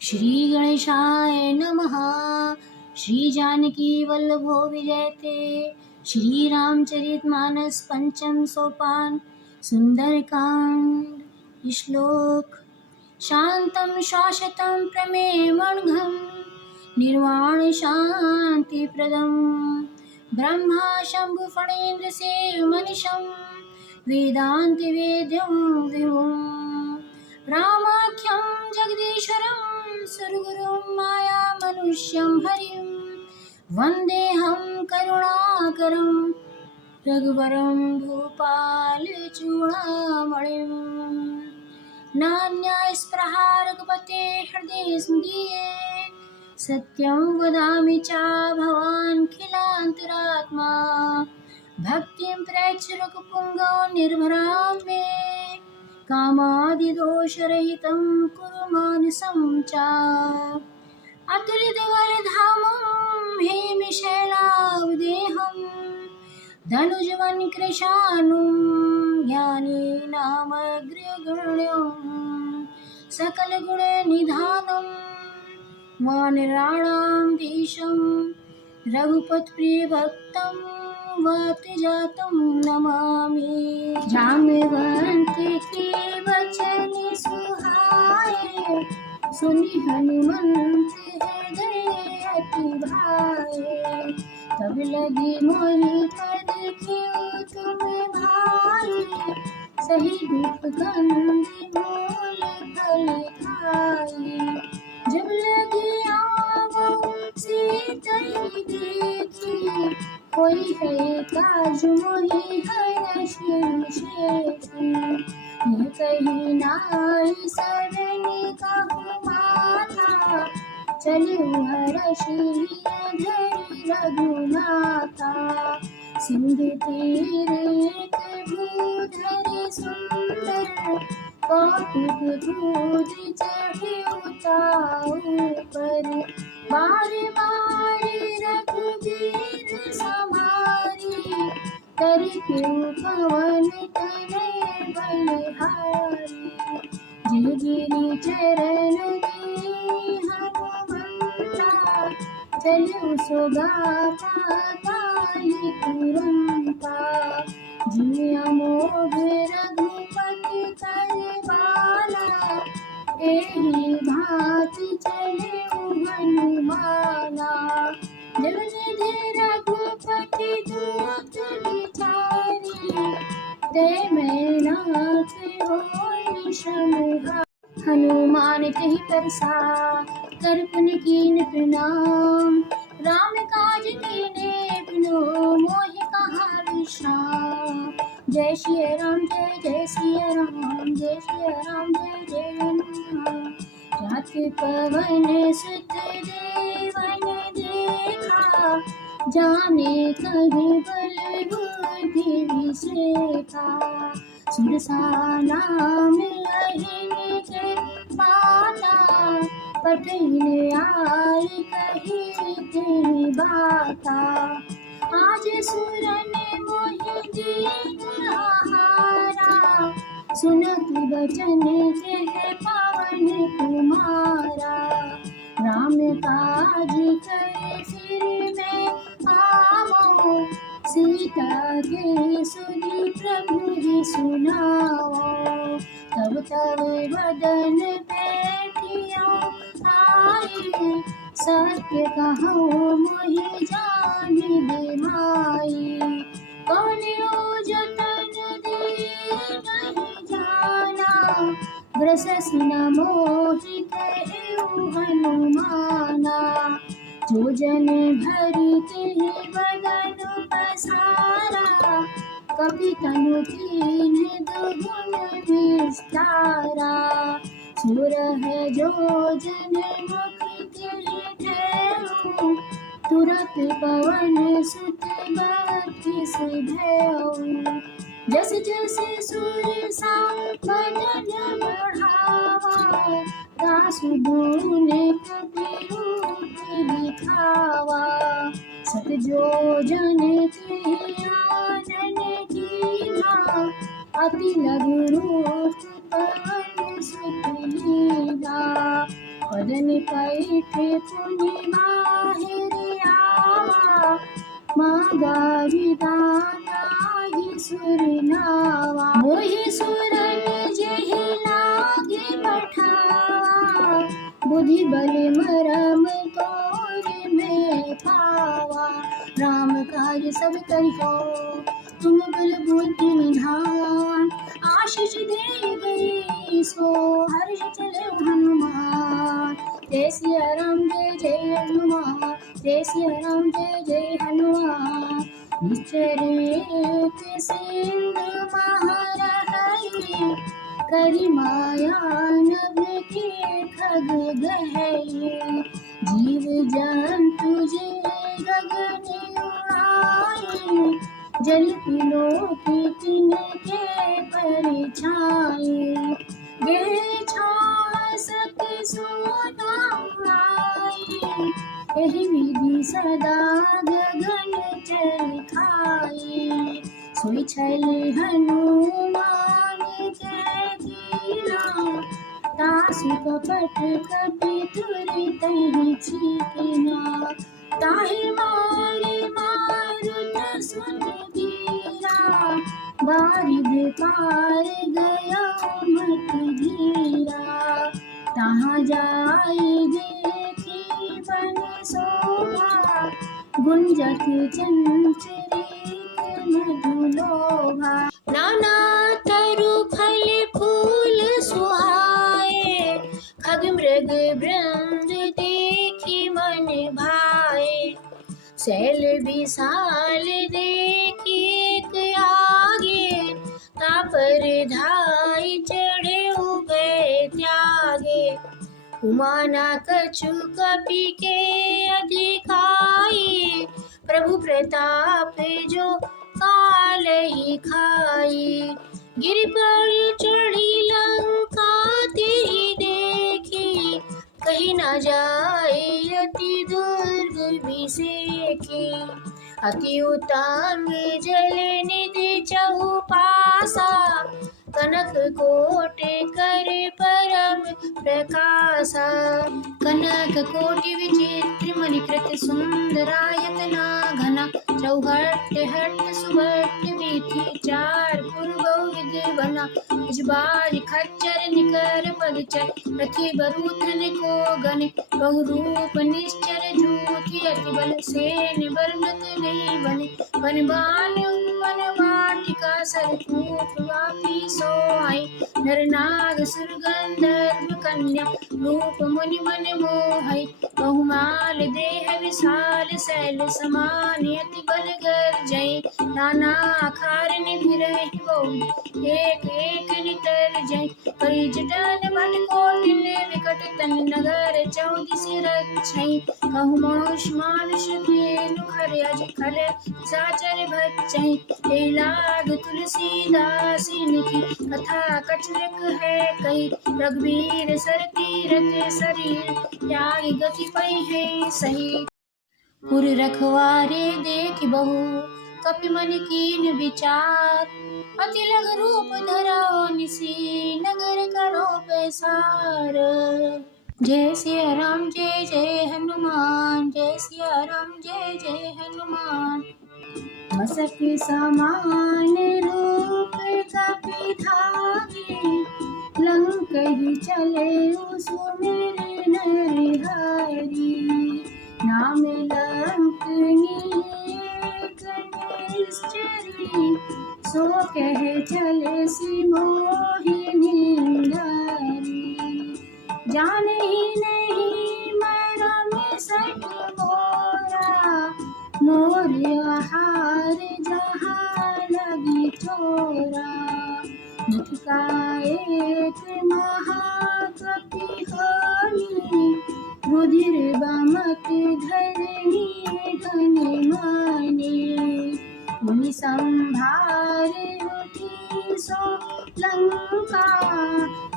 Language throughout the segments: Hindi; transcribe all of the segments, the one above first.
श्री गणेशाय नमः। श्री जानकी वल्लभो विजयते। श्री रामचरितमानस पंचम सोपान सुंदरकांड। श्लोक। शांतं शाश्वतं प्रमेयमनघं निर्वाण शांति प्रदं ब्रह्मा शंभु फणेन्द्र सेव मनिषं वेदांति वेद्यं विभुं रामाख्यं जगदीश्वरं सुरगुरुं माया मनुष्यं हरिं वन्देऽहं करुणाकरं रघुवरं भूपाल चूडामणिं नान्यायस्पृहा रघुपते हृदये स्मदीये सत्यं वदामि च भवान् खिलान्तरात्मा भक्तिं प्रयच्छ रघुपुङ्गो निर्भरां मे कामादिदोषरहितं कुरु मानसं च अतुलितबलधामं हेमशैलावदेहं धनुजवन् कृशानुं ज्ञानेनामग्र्यगण्यं सकलगुणनिधानं वानराणां देशं रघुपतिप्रियभक्तं वातजातं नमामि। जाम्बवंती के वचन सुहाए सुनि हनुमंत हृदय अति भाए तब लगी मोहि पद क्यों तुम भाई सही दुख कंद मूल फल खाए जब लगी आवो सीतई देखी कोई है काज मोहि हर्ष शेखी ये कही नाई सरणी कहु माता चलियो हर्षिया धरि रघुनाथा सिंधु तीर एक भूधर सुंदर कौतुक दूध चढ़े उताऊ पर बार बार रघुबीर समारी कर क्यों पवन तनय बलिहारी जय गिरि चरण दी हनुमंता चलो सुगाता पाई तुरंता जिय अमोघ रघुपति करबाला एहि भांति चले हनुमाना जब निधि रघुपति दूत बिचारी ते मैं नाथ होई शमहा हनुमान कहि परसा कर पुनि कीन प्रणाम राम काज कीने बिनु मोहि कहा विश्राम जय श्री राम जय श्री राम जय श्री राम जय राम रात पवन सुत देवन देखा जाने कहीं बल बुद्धि विषेखा सुरसा नाम अहिन के माता पठिन आई कही तेरी बाता आज सुरन मोहि दीन आहारा सुनत बचन कह पावन कुमारा राम काज करे फिर मैं आवो सीता के सुनि प्रभु ही सुनाओ तब तब बदन बैठियो आए सत्य कहो मोहि जान दे माई कौन जतन दे नहीं जाना ग्रसस न मोहि कहु हनुमाना जो जन भरी तेहि बदन पसारा कपि तनु कीन दुगुन विस्तारा सुर है जो जन मुख तेहि ठेऊ तुरत पवन सुत बत्तीस भयऊ जस जस सुर सा बदन बढ़ावा दासु दूने कपि रूप दिखावा सत जो जन के आनन कीन्हा अति लघु रूप पवन सुत लीला पद मदन पैठ पुनि बाहिर आवा, मागा विदाता ही सुर नावा। मोहि सुरन जेहि लागे पठावा, बुद्धि बल मरम तोर में पावा। राम कार्य सब करिहो, तुम बल बुद्धि निधान। आशीष दे गई सो हर्ष चले हनुमान। जय सिया राम जय जय हनुमान, जय सिया राम जय जय हनुमान। निश्चरे के सिंधु महारहई, करि माया नभ के खग गहई। जीव जंतु जे गगन उड़ाई, जल पिलो तिनके परछाई। गे छाह सत सुनाई, एहि विधि सदा गगन चरखाई। सोई छल हनुमान के दीना, तासु कपट कपि तुरतहि छीना। ताहि मारे मारुत सुत धीरा, बारिध पार गया मत धीरा। तहाँ जाई देखी बन शोभा, गुंजत चंचरित मधुलोभा। नाना तरु फल फूल सुहाए, खग मृग वृंद देखी मन भाए। शैल विशाल देखी एक आगे, तापर धाई चढ़े उभय त्यागे। उमाना कछु कपि के अधिकाई, प्रभु प्रताप जो काल ही खाई। गिरि पर चढ़ी लंका तेहि देखी, कहीं न जाए अति दुर्ग बिसेकी। अति उत्तम जल निधि चहुपासा, कनक कोट कर परम प्रकाशा। कनक कोटि विचित्र मणिकृत सुंदरायतना घना, चौहट हट सुभट वीथि चार बहुविध बना। बाज खच्चर निकर पदचर, रथि बरूथन को गन। बहुरूप निश्चर जूथि अति बल, सेन वर्णत नहीं बने। बन बान वन वाटिका सरकूप वापी सोई। नर नाग सुर गंधर्व कन्या, रूप मुनि मन मोहई। बहुमाल देह विशाल, शैल समान अति बल गर्जई। नाना आकार निभिरहि बहु, एक एक नितर जय। कई जटन बन कोटिन विकट तन, नगर चौदिस रक्षई। कहु मनुष मानुष धेनु खर, अज खर साचर भक्षई। ए लाग तुलसीदास इनकी, कथा कछुरक है कही। रघुवीर सर तीरथ शरीर, त्याग गति पई है सही। पुर रखवारे देख बहु, कपि मन कीन विचार। अति लग रूप धरा निसी, नगर करो पैसार। जय सिया राम जय जय हनुमान, जय सिया राम जय जय हनुमान। मसक समान रूप कपि धारी, लंक ही चले सुमिर नरहरि। नाम लंकनी एक निश्चरी, सो कह चले सि मोहिनी नारी। जानहि नहीं मरम सट मोरा, मोर आहार जहाँ लगी ठोरा। मुख का एक महाकपि होनी, रुधिर बमक धरणी धन माने। मुनि संभार उठी सो लंका,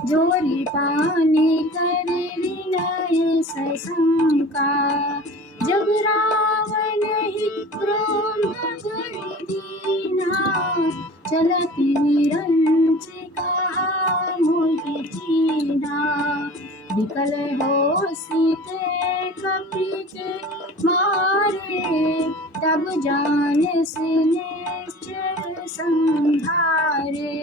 जोरी पानी कर विनय सशंका। जब रावण ही क्रोध बड़ दीना, चलत विरंच कहा मोहि कीना। विकल हो सीते कपि के मारे, तब जानस निश्चय संहारे।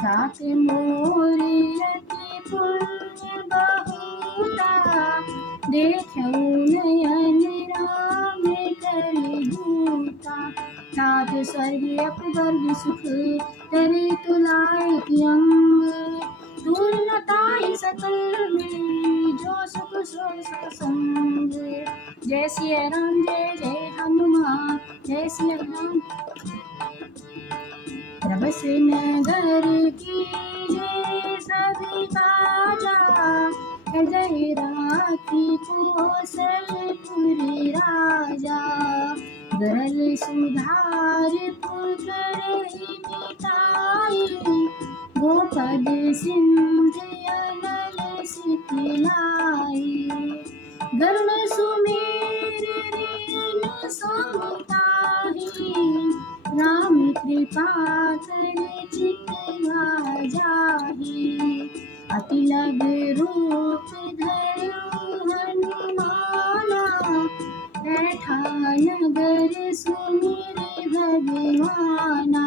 तात मोरि अति पुण्य बहुता, देखऊ नयन राम करि दूता। तात स्वर्ग अपवर्ग सुख, तरे तुलाय अंग। दूर न ताहि सकल में, जो सुख सो सुख संग। जय सिया राम जय जय हनुमान, जय सिया राम। प्रभस नगर की जय सभी काजा, हृदय राखी कौशलपुरी राजा। गरल सुधार पुरहि मिटाई, गोपद सिंधु अनल सिखलाई। गरुण सुमेर रेन समताहि, राम कृपा कर चितवा जाहि। अति लग रूप धरऊ हनुमाना, बैठा नगर सुमिर भगवाना।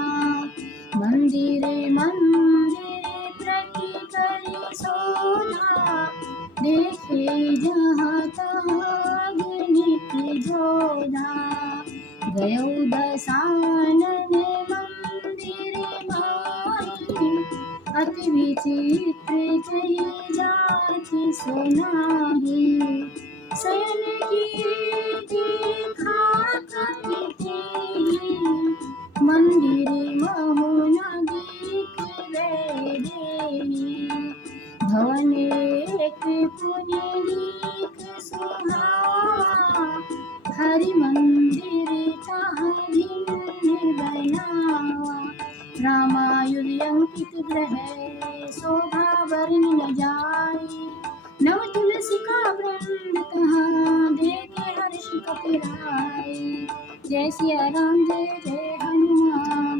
मंदिर मंदिर प्रति करि शोभा, देखे जहाँ तहाँ गणित जोधा। गयौ दसानन मंदिर माहि, अति विचित्र कही जाति सुनाहि। शयन कीर्ति खाक तेहि, मंदिर महु न दिखबै देहि। भवन एक पुनीत सुहावा, हरि मंदिर तहाँ भिन्न बनावा। रामायुध अंकित ग्रह, शोभा वर्णि न जाय। नव तुलसी का वृंद तहाँ, देखे हर्ष कपिराय। जय सिया राम जय जय हनुमान।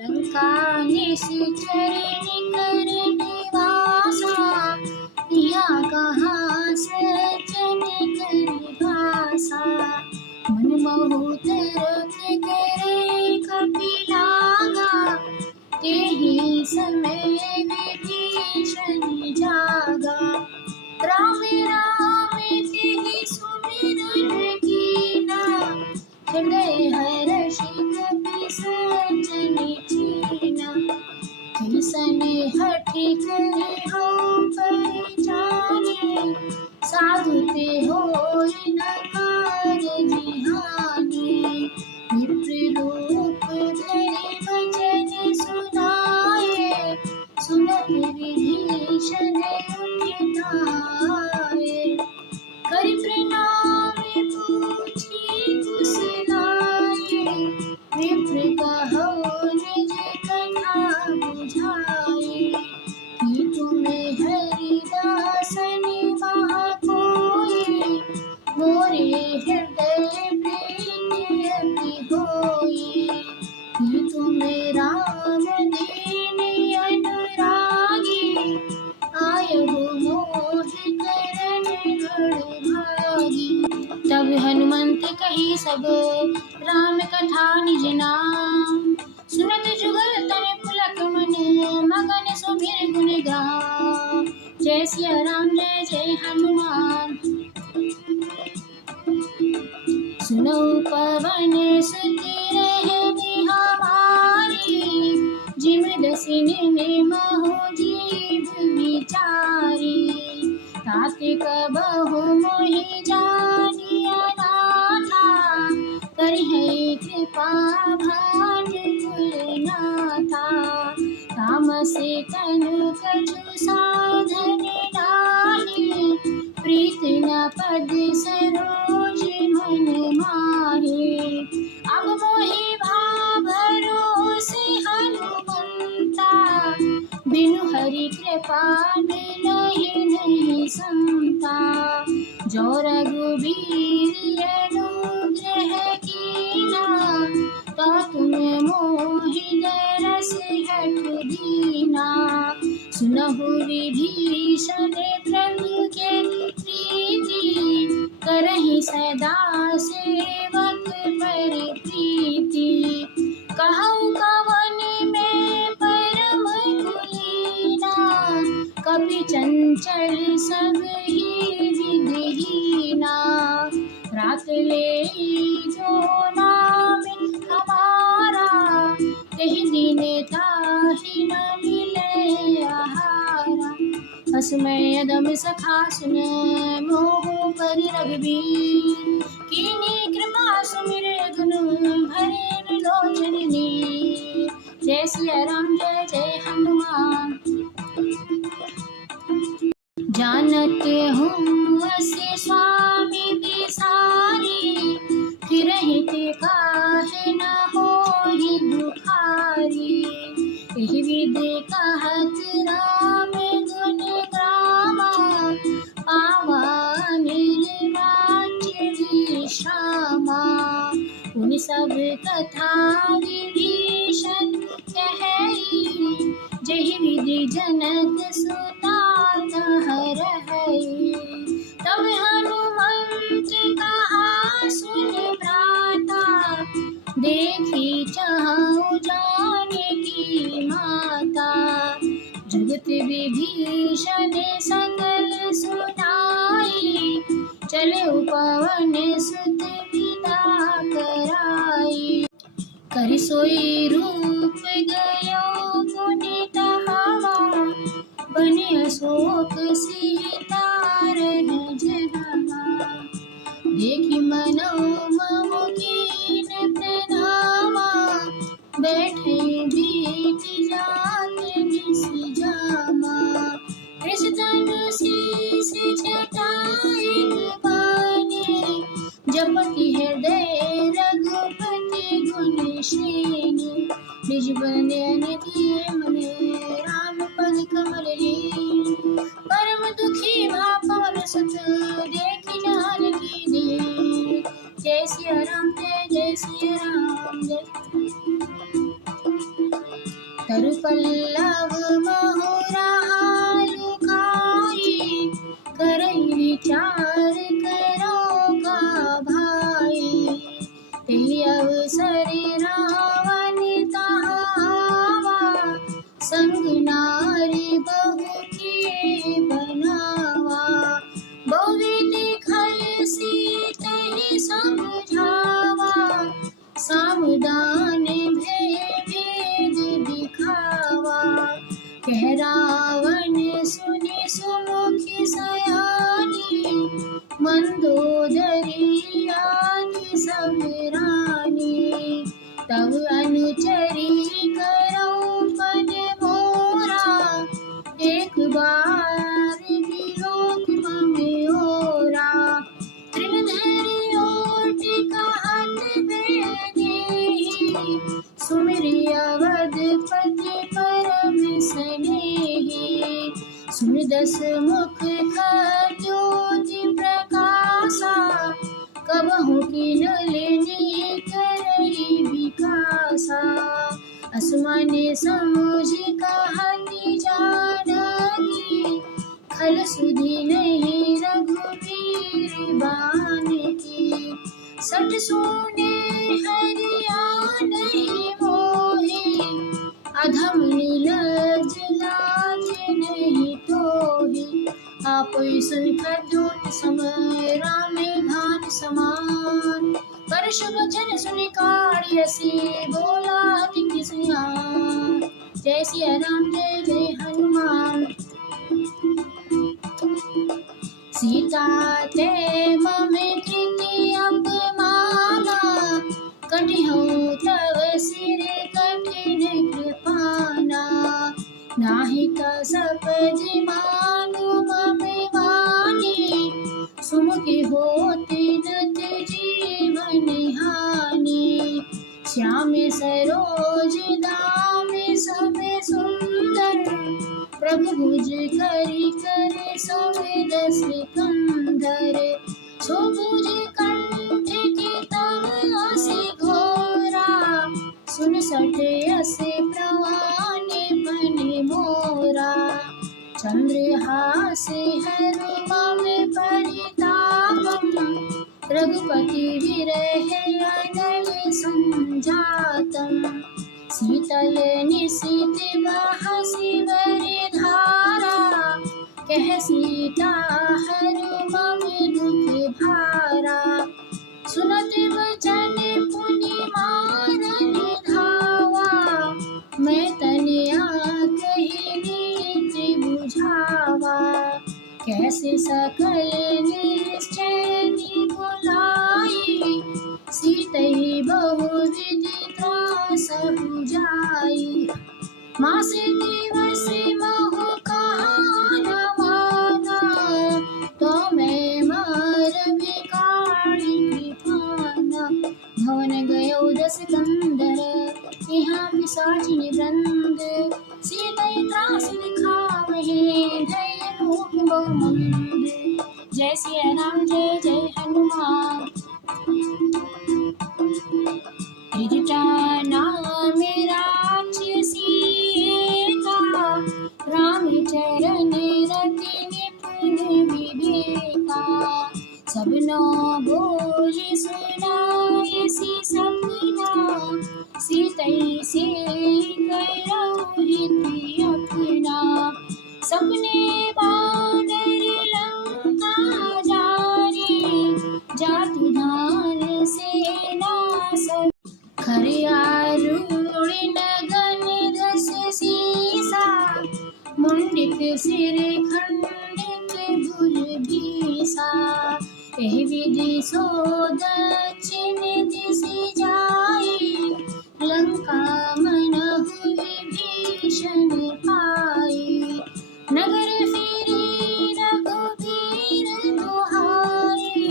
लंका निश्चर निकर निवासा, किया कहाँ सजन कर भासा। मन बहुत रख करे कपिलागा, तेहि समय विभीषण जागा। राम राम तेहि सुमिरन कीना, हृदय हर्ष कपि सजन कीना। किसन हठि करि हऊ परिचारी, साधु ते होई न कारज हानि। विप्र रूप धरि वचन सुनाए, सुनत विभीषण उठिताए। करि प्रणाम पूछी कुशलाए, विप्र कहौ निज कथा बुझाए। कि तुम्हें हरिदासन महा कोई, मोरे हृदय प्रीति अति होई। कि तुम्हें राम दीन अनुरागी, आयहु मोहि करन बड़भागी। तब हनुमंत कही सब राम कथा निज नाम, सुनत जुगल तन पुलक मन, मगन सुमिर गुण गान। जय सिया राम जय जय हनुमान। सुनो पवन सुत रहनि हमारी, जिम दसिन महु जीव विचारी। तात कबहु मोहि जानिया नाथा, करिहै कृपा भानुकुल नाथा। तामस तनु कछु साधन नाही, प्रीत न पद सरोज मन माही। अब मोहि भरोसे हनुमंता, बिनु हरि कृपा मिलहि नहीं संता। जो रघुबीर अनुग्रह कीना, ता तुम मोहि दरस हठ दीना। सुनहु विभीषण प्रभु के प्रीति, करहि सदा सेवक पर प्रीति। कहु कवन में परम कुलीना, कपि चंचल सब ही विधिहीना। रात ले जो नाम हमारा, एहि दिन ताहि न मिले आहारा। असमय अदम सखा सुन, मोह पर रघुबीर। कीन्ही कृपा सुमिर गुण भरे लोचन नीर। जय सिया राम जय जय हनुमान। जानत हूँ असे स्वामी बिसारी, फिरहि ते काहे न होहि दुखारी। एहि विधि कहत राम गुण ग्रामा, पावा निर्वाच्य विश्रामा। उन सब कथा विभीषण कहई, जेहि विधि जनक सुता रहई। तब हनुमंत कहा सुन भ्राता, देखी चाहूँ जानकी माता। जुगत विभीषण सकल सुनाई, चले पवन सुत पिता कराई। कर सोई रूप गयो पुनि तहावा, बने अशोक सीता रह जहाँ। देखि मनोमम कीन प्रणामा, बैठे बीत जात बिस जामा। कृष्ण शीस छटाई बानी, जपति हृदय रघुपति गुण श्रेणी। निज बल निधि मने, राम पद कमल लीन। परम दुखी भा पवन सुत, देखि जानकी दीन। जय सिया राम जय जय सिया राम जय। तरु पल्लव महुरा लुकाई, करई विचार करो का भाई। तेहि अवसर रावण तहावा, संग नारी बहु के बनावा। बहुविधि खल सीतहि समझावा, सावधान भय भेद दिखावा। कह रावण सुनि सुमुखी सयानी, मंदोदरी आदि सब रानी। तब अनुचरी करौ पद मोरा, एक बार विलोक मम ओरा। तृणधर ओट कहत बेदेहि, सुमिरि अवधपति परम स्नेही। सुन दस मुख ज्योति प्रकाशा, कबहु किनलिनी करई विकासा। असमने समुझ कहति जानकी, खल सुधि नहीं रघुवीर बानकी। सट सुने हरिया नहीं मोहि, अधम नीलज लाज नहीं तोहि। आपै सुन खद्योत सम, राम भान समान। पर शुभ जन सुनि काढ़ियसि, बोला अति सियान। जय सिया राम जय जय हनुमान। सीता ते मम कृति अपमाना, कटिहउँ तव सिर कठिन कृपाना। नाहि कसपदि मानु मम वाणी, सुमुखी होति नत जीवन हानि। श्याम सरोज दाम सब सुंदर, प्रभु भुज करि कर सवेद सिकंदर। सुभुज कंठ की तव असी घोरा, सुन सट अस प्रवान बन मोरा। चंद्रहास हनुमं परितापम् रघुपति विरह अनल संजातम् शीतल निशित बहसि वरधारा कह सीता हनुमं दुख भारा सुनत वचन पुनि मारन धावा मैं तनया कहि नीति बुझावा कैसे सकल निश्चय बुलाई सीतहि बहुविधि त्रास बुझाई मास दिवस महु कहा न माना तो मैं मार बिगाड़ी कृपाना भवन गयो दस कंदर यहाँ पिशाचिनी वृंद सीतहि त्रास दिखावहे धैर्य रूप बहुमंद जय सिया राम जय जय हनुमान त्रिजटा नाम राक्षसी एका राम चरण रति निपुण विवेका सबनो बोल सुनायसी सपना सीतहि से करहु हित अपना सपने बानर लंका जारी जातु धान सेना सब खरियारूढ़ नगन दस सीसा मुंडित सिर खंडित भुज भीसा एहि विधि सो दक्षिण दिशि जाई लंका मनहु विभीषण पाई नगर फिरी रघुबीर दुहाई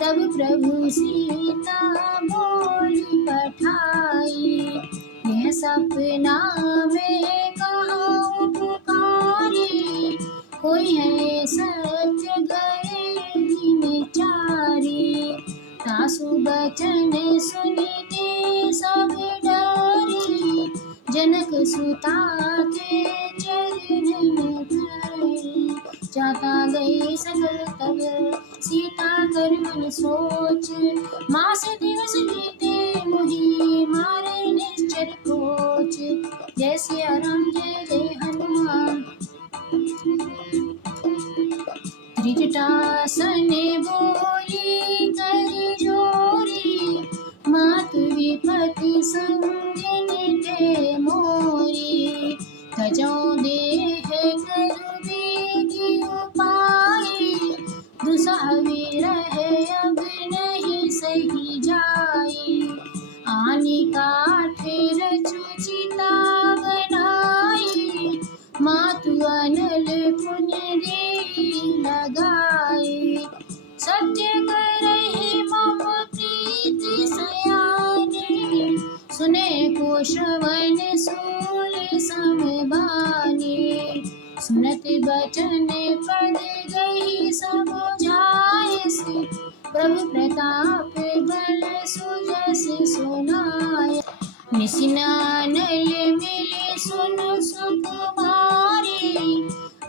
तब प्रभु सीता बोली पठाई यह सपना में कहूँ पुकारी कोई है सत्य गए दिन चारी तासु बचन सुनते सब डरी जनक सुता के चरण धरे जाता गई सकल तब सीता कर मन सोच मास दिवस बीते मुहि मारे निश्चर कोच जय सिया राम जय जय हनुमान त्रिजटासन बोली कर जोरी मातु विपति संगिन ते मोरी तजो देह करु बेगी उपाई दुसह विरह अब नहीं सही जाई आनी काठ रचु चिता बनाई मातु अनल पुण्य दे लगाई सत्य करहि मम प्रीति सयानी सुने को श्रवण सूल समबानी सुनत बचन पद गई समुझायस प्रभु प्रताप बल सुजस सुनाय निसिनानल मिले सुन सुकुमारी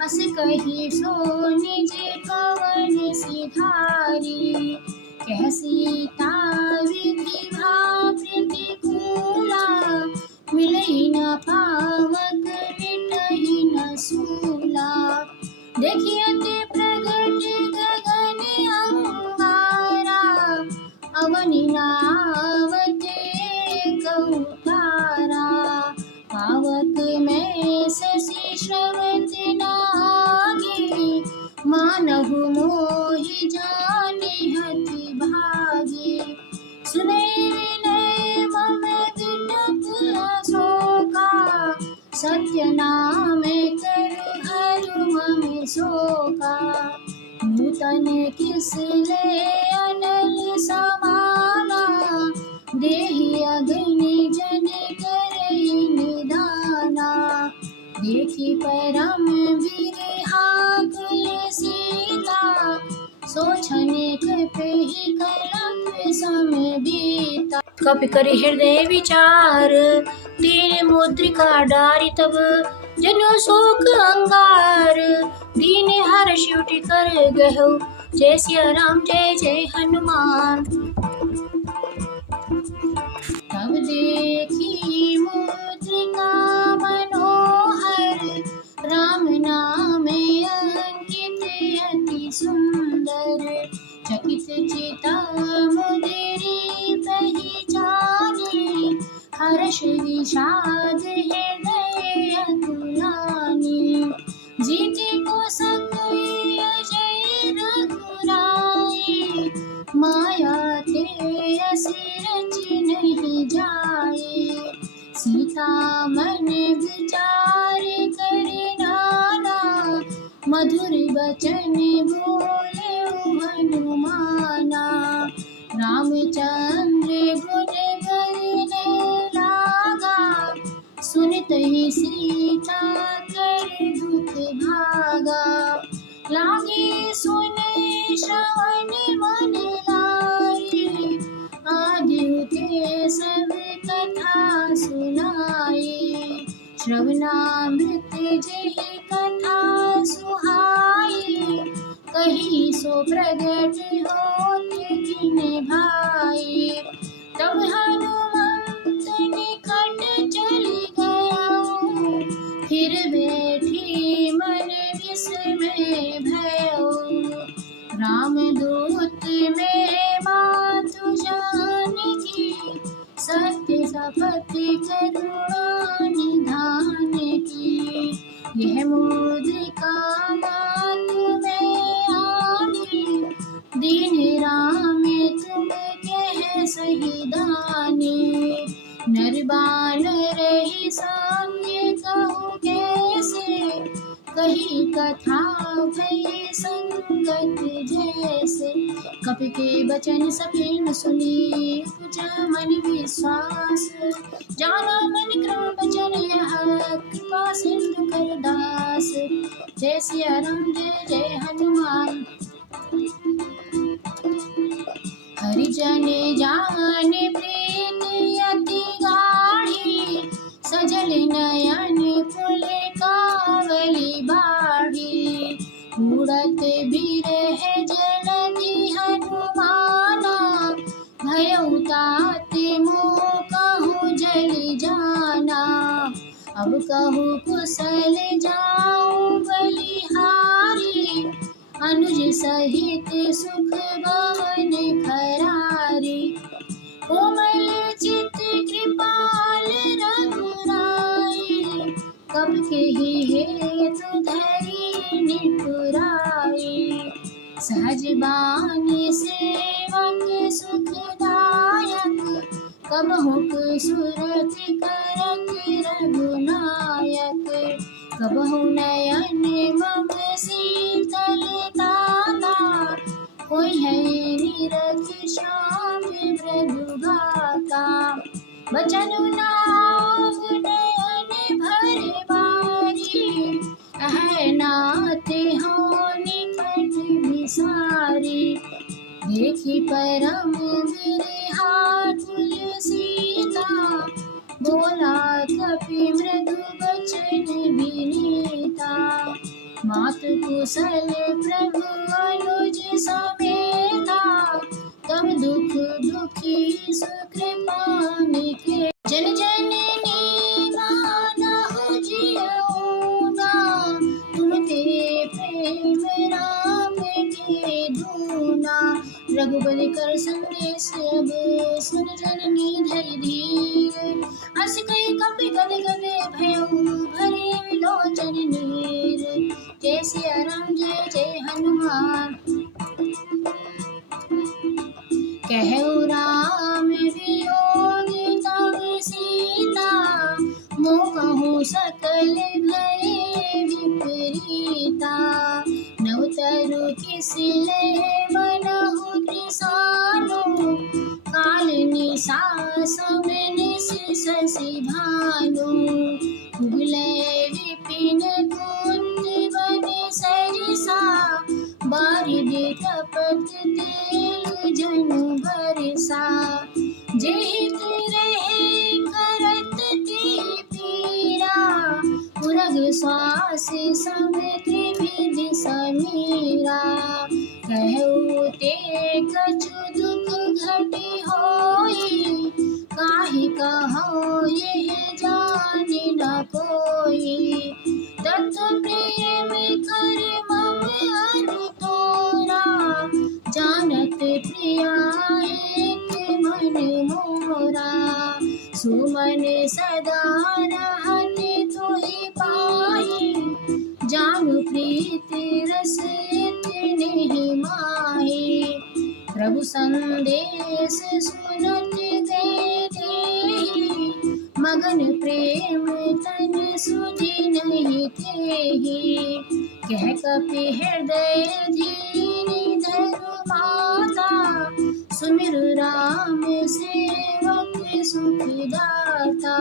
अस कही सो निज कवन सिधारी कह सीता विधि भा प्रतिकूला मिलहि न पावक मिटहि न सूला देखियत प्रगट गगन अंगारा अवनि नावत कौतारा पावक में शशि श्रवत नागी मानहु मोहि जानि हति भागी सुने विनय मम विटप अशोका सत्य नाम करु हरु मम शोका नूतन किस ले अनल समाना देहि अग्नि जन करहि निदाना देखी परम वीर आकुल सीता सोचन कपि कलप सम बीता कपि करि हृदय विचार तीन मुद्रिका डारि तब जनु शोक अंगार दीन हर्ष उठ कर गयो, जय सिया राम जय जय हनुमान। तब देखी मुद्रिका मनोहर, राम नाम अंकित अति सुंदर। चकित चिता मुदिरी पहचानी, हर्ष विषाद हृदय अतुलानी। जीते को सकय जय रघुराई, माया ते रच नहीं जाए। सीता मन विचार करे नाना, मधुर बचन बोले हनुमाना। रामचंद्र गुण गरने लागा, सुनत ही सीता कर दुख भागा। लागे सुने श्रवण मन लाए, आदित्य सब कथा सुनाए। श्रवणामृत जहि कथा सुहाई, कही सो प्रगट होत किन भाई। तब हनुमंत निकट चली गया, फिर बैठी मन विस्मय भयो। रामदूत में मातु जानकी, सत्य शपथ करुणा निधान की। यह मुद्रिका मातु में आनी, दीन राम तुम कह सही दानी। नर बानर ही साम्य कहूँ कैसे, कही कथा भई संगत जैसे। कपि के बचन सफल सुनी, उपजा मन विश्वास। जाना मन क्रम बचन यह, कृपा सिंधु कर दास। जय सिया राम जय जय हनुमान। हरिजन जान प्रीत अति गाढ़ी, सजल नयन फुल कावली बाढ़ी। उड़त बिरह जलधि हनुमाना, भयउ तात मोह कहूँ जल जाना। अब कहूँ कुशल जाऊँ बलिहारी, अनुज सहित सुख भवन खरारी। कोमल चित कृपाल रघुराई, कब के ही हेतु धरी निठुराई। सहज बानी सेवक सुखदायक, कबहुक सुरति करत रघुनायक। कबहु नयन मम शीतल दाता, कोई है निरख श्याम मृदु गाता। बचन नाम नयन भर बारी, है नाथ हो निकट विसारी। देखी परम बिरहा तुलसीता, बोला कपि मृदु बचन विनीता। मातु कुशल प्रभु अनुज समेता, तब दुख दुखी सुकृपा निके। जन जननी मानहु जियऊना, तुम ते प्रेम राम के धूना। रघुबली कर संदेश अब, सुन जननी धरि धीर। अस कहि कपि गद गद भयउ, भरे विलोचन नीर। जय सिया राम जय जय हनुमान। कहु राम वियोग तब सीता, मोह कहूँ सकल भय विपरीता। नवतरु किसी लय मनहु कृसानु, काल निशा समनिस शशि भानु। उगलय विपिन कुंज बन सरिसा, बारिद तपत तेल जनु बरसा। जेहित रहे करत ते पीरा, उरग श्वास सब त्रिविधि समीरा। कहु ते कछु दुख घटी होई, काहि कहो यह जाने न कोई। तत्व प्रेम कर मम अरु तोरा, जानत प्रिया एक मन मोरा। सुमन सदा रहते तोहि पाहि, जानु प्रीति रस इतने ही माहि। प्रभु संदेश सुनत गए देहि, मगन प्रेम तन सुधि नहीं तेहि। कह कपि हृदय धीरि धरु माता, सुमिर राम सेवक सुखदाता।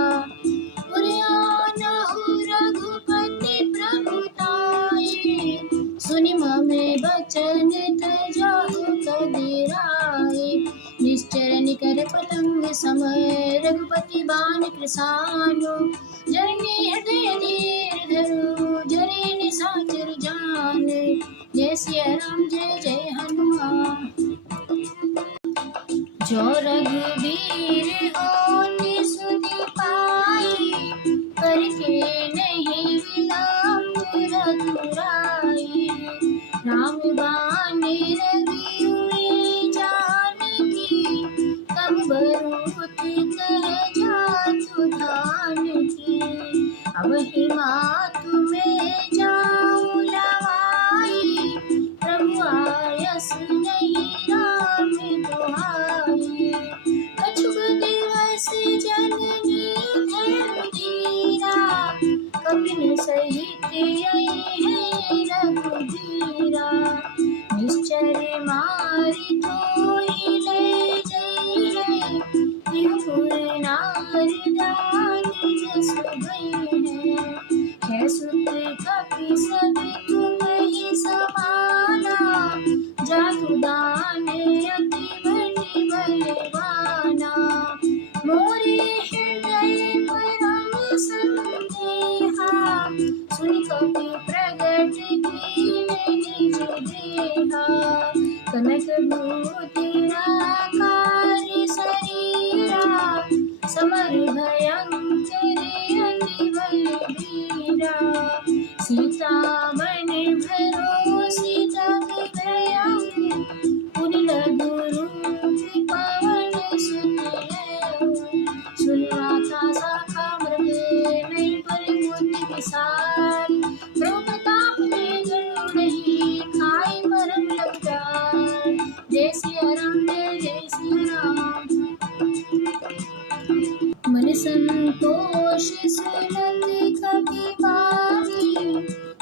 पुराणहु रघुपति प्रभुताई, सुनि मम बचन तजहु कबीराई। निश्चर निकर पतंग सम, रघुपति बाण कृसानु। जरनी हृदय धीर धरु, जरे निशाचर जान। जय सिया राम जय जय हनुमान। जो रघुवीर होति सुधि पाई, करके नहीं विलंब रघुराई। राम बाण रघुवीर जानकी, तब बरूत कह जातु धान की। अब ही मातु में जाऊं लवाई, प्रभु आयस नहीं राम दुहाई। कछुक दिवस जननी धर धीरा, कपिन सहित आई है रघुबीरा। निश्चर मारि धोई ले जइहे, त्रिपुर नारि दान जस भइहे। है सुत कपि सब तुम ही समाना, जातु दान अति बड़ि बलवाना। मोरे हृदय परम संदेहा, सुनि कपि प्रगट कीन निज देहा। कनक भूति आकार शरीरा, समर भयंकर अति बलबीरा। सीतामन भरोसी तब भयउ, पुनि लघु रूप पवन सुत लयउ। सुनिवाता शाखा मृग नहीं परिपूति विशाल, प्रभु प्रताप में गरुड़हि खाई परम लवदार। जय सिया राम जय सिया राम। मन संतोष सुनत कपि बानी,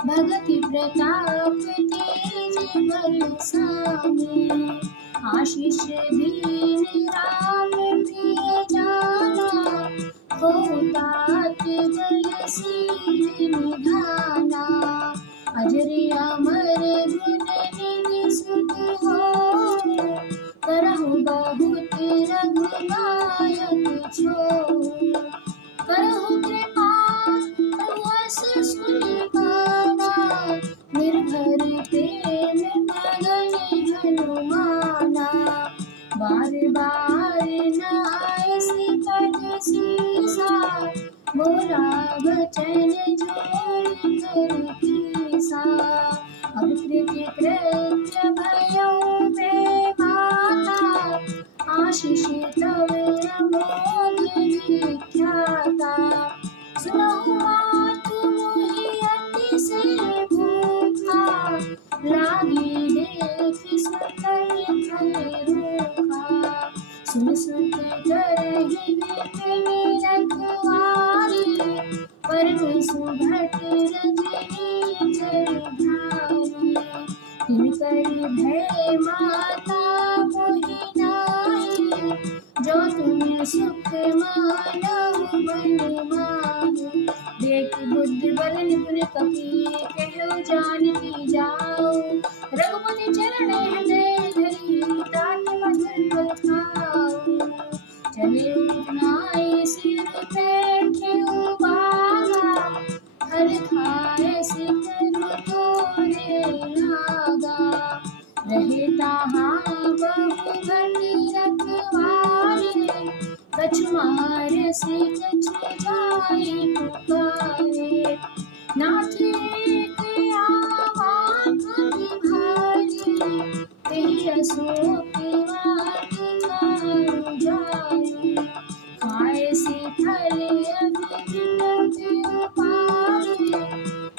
भगति प्रताप तेज बरसाने। आशीष दीन राम प्रिय जाना, होतात बल शील निधाना। अजर अमर गुण निधि सुख होय, करहु बहुत रघुनायक छोय। करहु कृपा प्रभु अस सुनि पाना, निर्भर प्रेम मगन हनुमाना। बार बार नायसि पद सीसा, मोरा वचन जोर कर कीसा। अब कृति कृत्य भयउ में माता, आशीष तव अमोघ विख्याता। सुनहु मातु मोहि अतिशय भूखा, लागी देख सुंदर फल रूखा। सुन सुत करहि विपिन रखवारी, परम सुभट रजनी चर धारी। तिनकर भय माता मोहि नाहि, जो तुम सुख मानहु बल माहि। देख बुद्धि बल निपुण कपि, कहु जानकी जाओ। रघुपति चरण हृदय धरि, तात मधुर फल खाओ। चले उठनाहि सिर बैठेउ बागा, फल खाए लागा। रहता हाँ बहु भट रखवारे, कछु मार से कछु जाए पुकारे। नाथ एक आवा कपि भारी, तेहि अशोक वाट कार जाए। खाए से फल अभिजत पारे,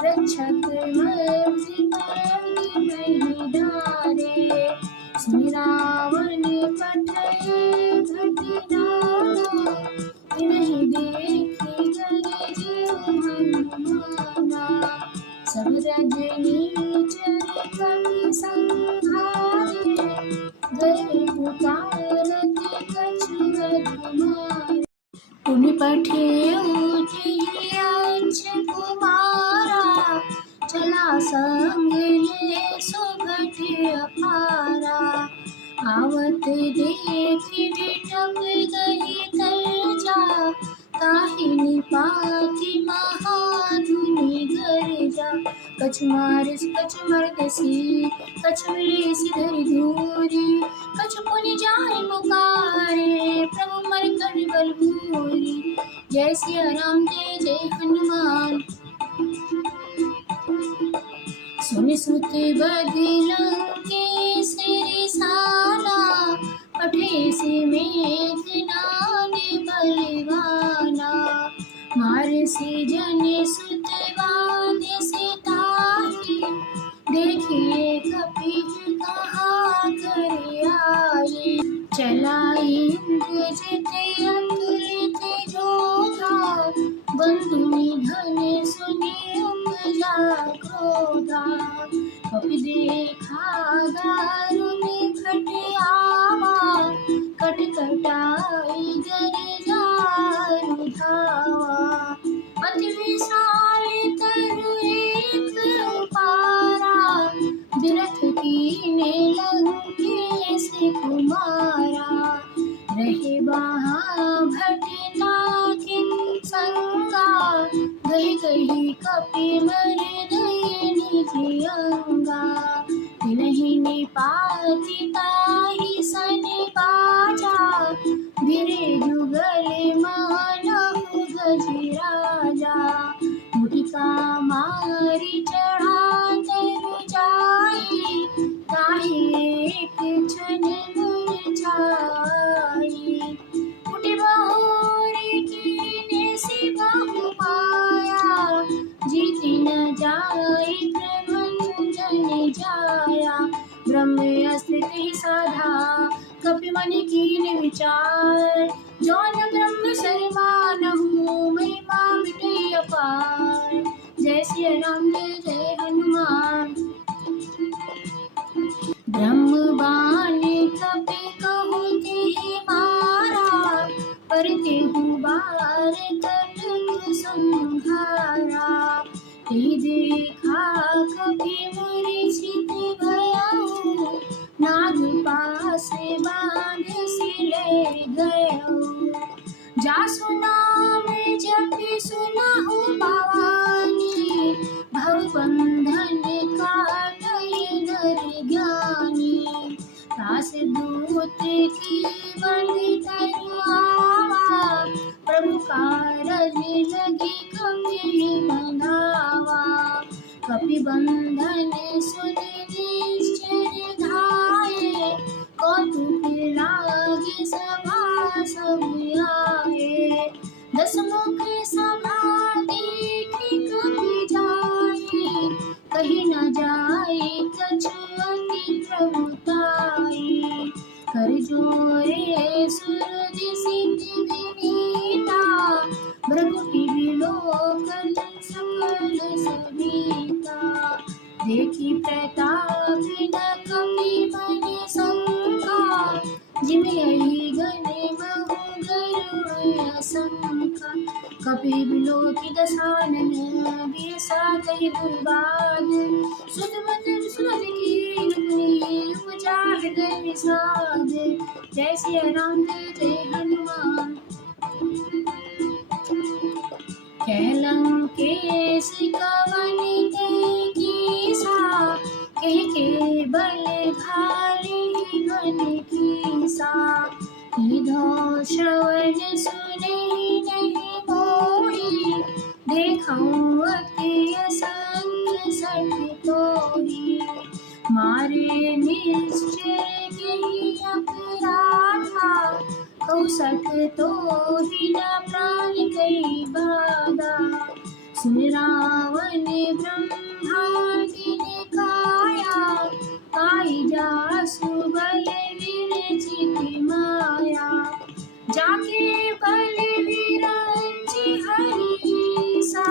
रक्षक मर्ति नहीं डारे। श्री रावण पठय घटी डाला, नहीं देखी गरज हनुमाना। सब रजनी चर कपि संहारे, गए पुकारत कछु रघुमारे। पुनि पठेउ जियछ कुमारा, चला संग ले सुभट अपारा। आवत देखि बिटप गई तरजा, ताहि निपाति महाधुनि गरजा। कछु मारिस कछु मरदसी, कछु मिलिसि धरि धूरि। कछु पुनि जाहि पुकारे, प्रभु मर कर बल भूरि। जय सिया राम जय जय हनुमान। सुनि सुत बधि लंकेश्वरी साला, पठे से मेघनाद बलवाना। मारसी जनि सुत बांधे से ताहि, देखिए कपि कहाँ कर आए। चला इंद्रजित अतुलित जोधा, बंधु निधन सुनि उपजा क्रोधा। कपि देखा दारुण खट आवा, कटकटाई जर जारु धावा। अति विशाल तरु एक पारा, बिरथ कीने लंकेश कुमारा। रहे वहाँ भटना किन संगा, गई गई कपि मर गई निज अंगा। तिनहि निपाति ताहि सनि बाजा, गिरे जुगल मानहु गजराजा। मुटिका मारि चढ़ा तरु जाई, ताहि एक क्षण मुरझाई। उठि बहोरी कीने से बहु पाया, जीति न जाई प्रभंजन जाया। ब्रह्मस्त्र तेहि साधा, कपि मनि कीन विचार। जौन ब्रह्म शर्मानहु, महिमा मिटई अपार। जय सिया राम जय जय हनुमान। ब्रह्म बाण कपि कहु तेहि मारा, पर तेहु बार कटक संहारा। तेहि देखा कपि मूर्छित भयउ, नाग पास बांधसि ले गयउ। जासु नाम जपि सुनहु भवानी, भवबंधन काटइ नर ज्ञानी। दास दूत की बंधि तरु आवा, प्रभु कारज लगी कपि मनावा। कपि बंधन सुनि निश्चर धाये, कौतुक लागी सभा सब आए। दस मुख सभा देखि कपि जाए, कही न जाए कछु अति प्रभुताई। कर जोरे सूरज सिंह विनीता, भृगुटि विलोकन सकल सविता। देखी प्रताप न कपि मनि शंका, जिम यही गने महु गरुड़ असंका। कपि बिलोकि दसानन, बिरसा कहि गुरबाद। सुत बदन सुरत कीन पुनि, उपजा हृदय विषाद। जय सिया राम जय जय हनुमान। कैलंकेश कवन तें कीसा, सुनो श्रवण सुने नहीं मोही, देखऊं अति असंख्य सठ तोही। मारे निश्चय यही अपराधा, कौ सठ तोही न प्राण कई बाधा। सुन रावण ब्रह्मादि ने काया, पाई जासु बल विरचित माया। जाके बल विरचि हरि सा,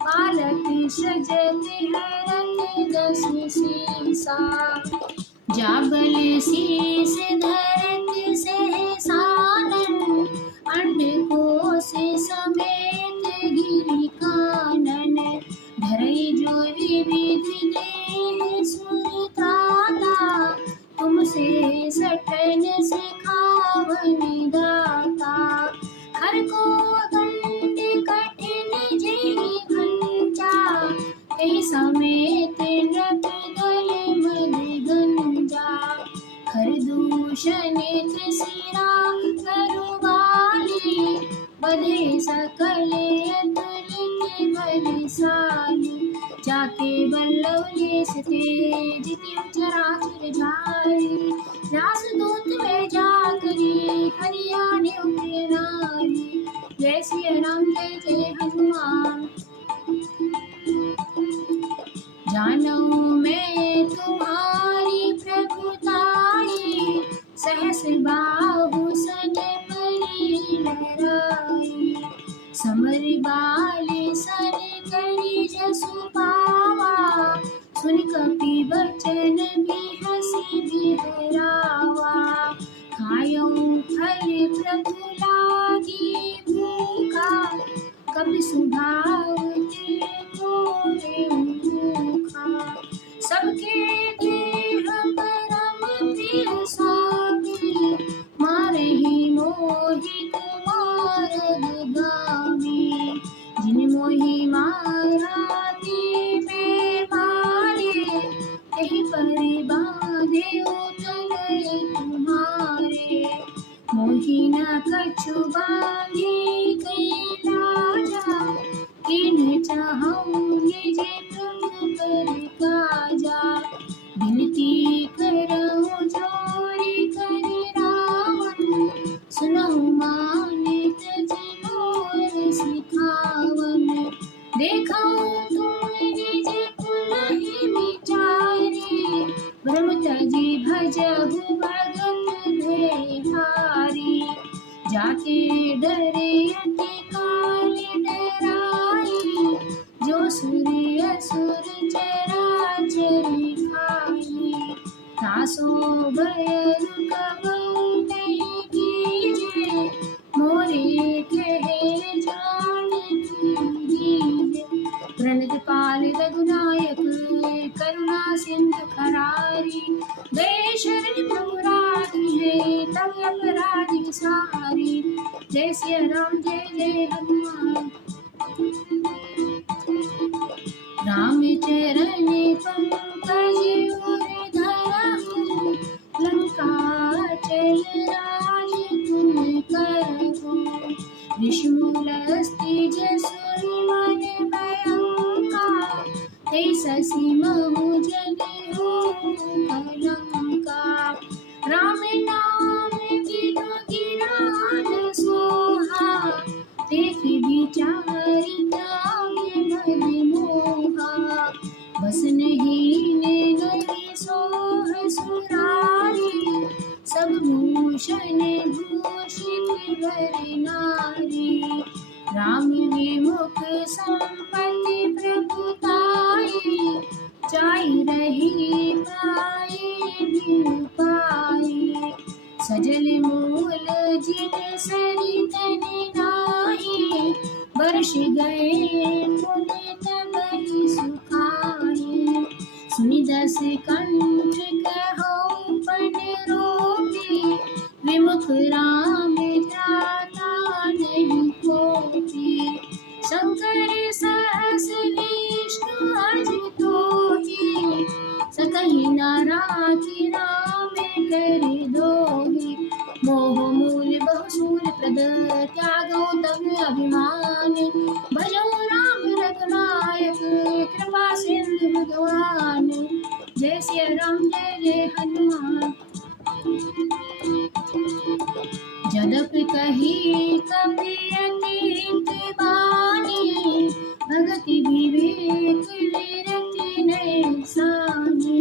पालत सजत हरत दस सीसा। जा बल शीस धरत सहसानन, अंडकोश समेत गिरि कानन। धरई जो विविध देह सुरत्राता, तुमसे सठन सिखावन दाता। हर को दंड कठिन जेहि भंचा, कहि समेत नृप दल मद गंजा। हर दूषण त्रिशिरा करुवाली, बधे सकल अतुलित बलशाली। जाके बल्लव तेज तिउ चराचर जारी, व्यास दूत में जाकरी हरियाने प्रिय नारी। जय सिया राम जय जय हनुमान। जानऊ मैं तुम्हारी प्रभुताई, सहस बाहु सन परी लहराई। समर बाल सन करी जसु पावा, सुन कपि बचन बिहसि बिहरावा। खायऊ फल प्रभु लागी भूखा, कपि सुधावते मोरे मुखा। सबके देह परम प्रिय स्वामी, मारहि मोहि कुमार गामी। जिन मोहि मारा ते मैं मारे, कहीं पर बांधे उतले तुम्हारे। मोहि न कछु बांधे कई लाजा, किन चाहऊं ये जे प्रभु कर काजा। विनती करऊं जोरी कर रावण, सुनहु माने तज मोर सिखावन। देखऊं तुम निज कुल ही विचारी, ब्रह्म तजी भजहु भगत भेहारी। जाके डरे अति काल डराई, जो सुर असुर चराचर खाई। तासो भय रुकबऊं नहीं कीजे, मोरे कहे जानत दीजे। प्रणत पाल रघुनायक, करुणा सिंधु खरारी। गए शरण प्रभु राही है, तब अपराधी सारी। जय सिया राम जय जय हनुमान। राम चरण पंकज उर धरहु, लंका चल राज तुम करहु। विष्णुलस्ति जसुर मन भयंका, ते ससी महु जनेऊ कलंका। राम नाम बिनु गिरान सोहा, देखि विचारि ताहि मन मोहा। बस नहीं नही सोह सुरारी, सब भूषण भूषित वर नारी। राम विमुख संपत्ति प्रभुताई, चाहि रही पाए बिनु पाए। सजल मूल जिन सरितन नाही, वर्ष गए पुन तबहि सुखाए। सुनि दस कंठ कहऊँ पन रोपी, विमुख राम त्राता नहीं कोपी। शंकर सहस विष्णु सकहि न राखि राम कर दोहि। मोह मूल बहुसूल प्रद त्यागो तब अभिमान भजो राम रघुनायक कृपा सिंधु भगवान। जय सिया राम जय जय हनुमान। जदप कही कपियतीत बानी भगति विवेक विरति नैसानी।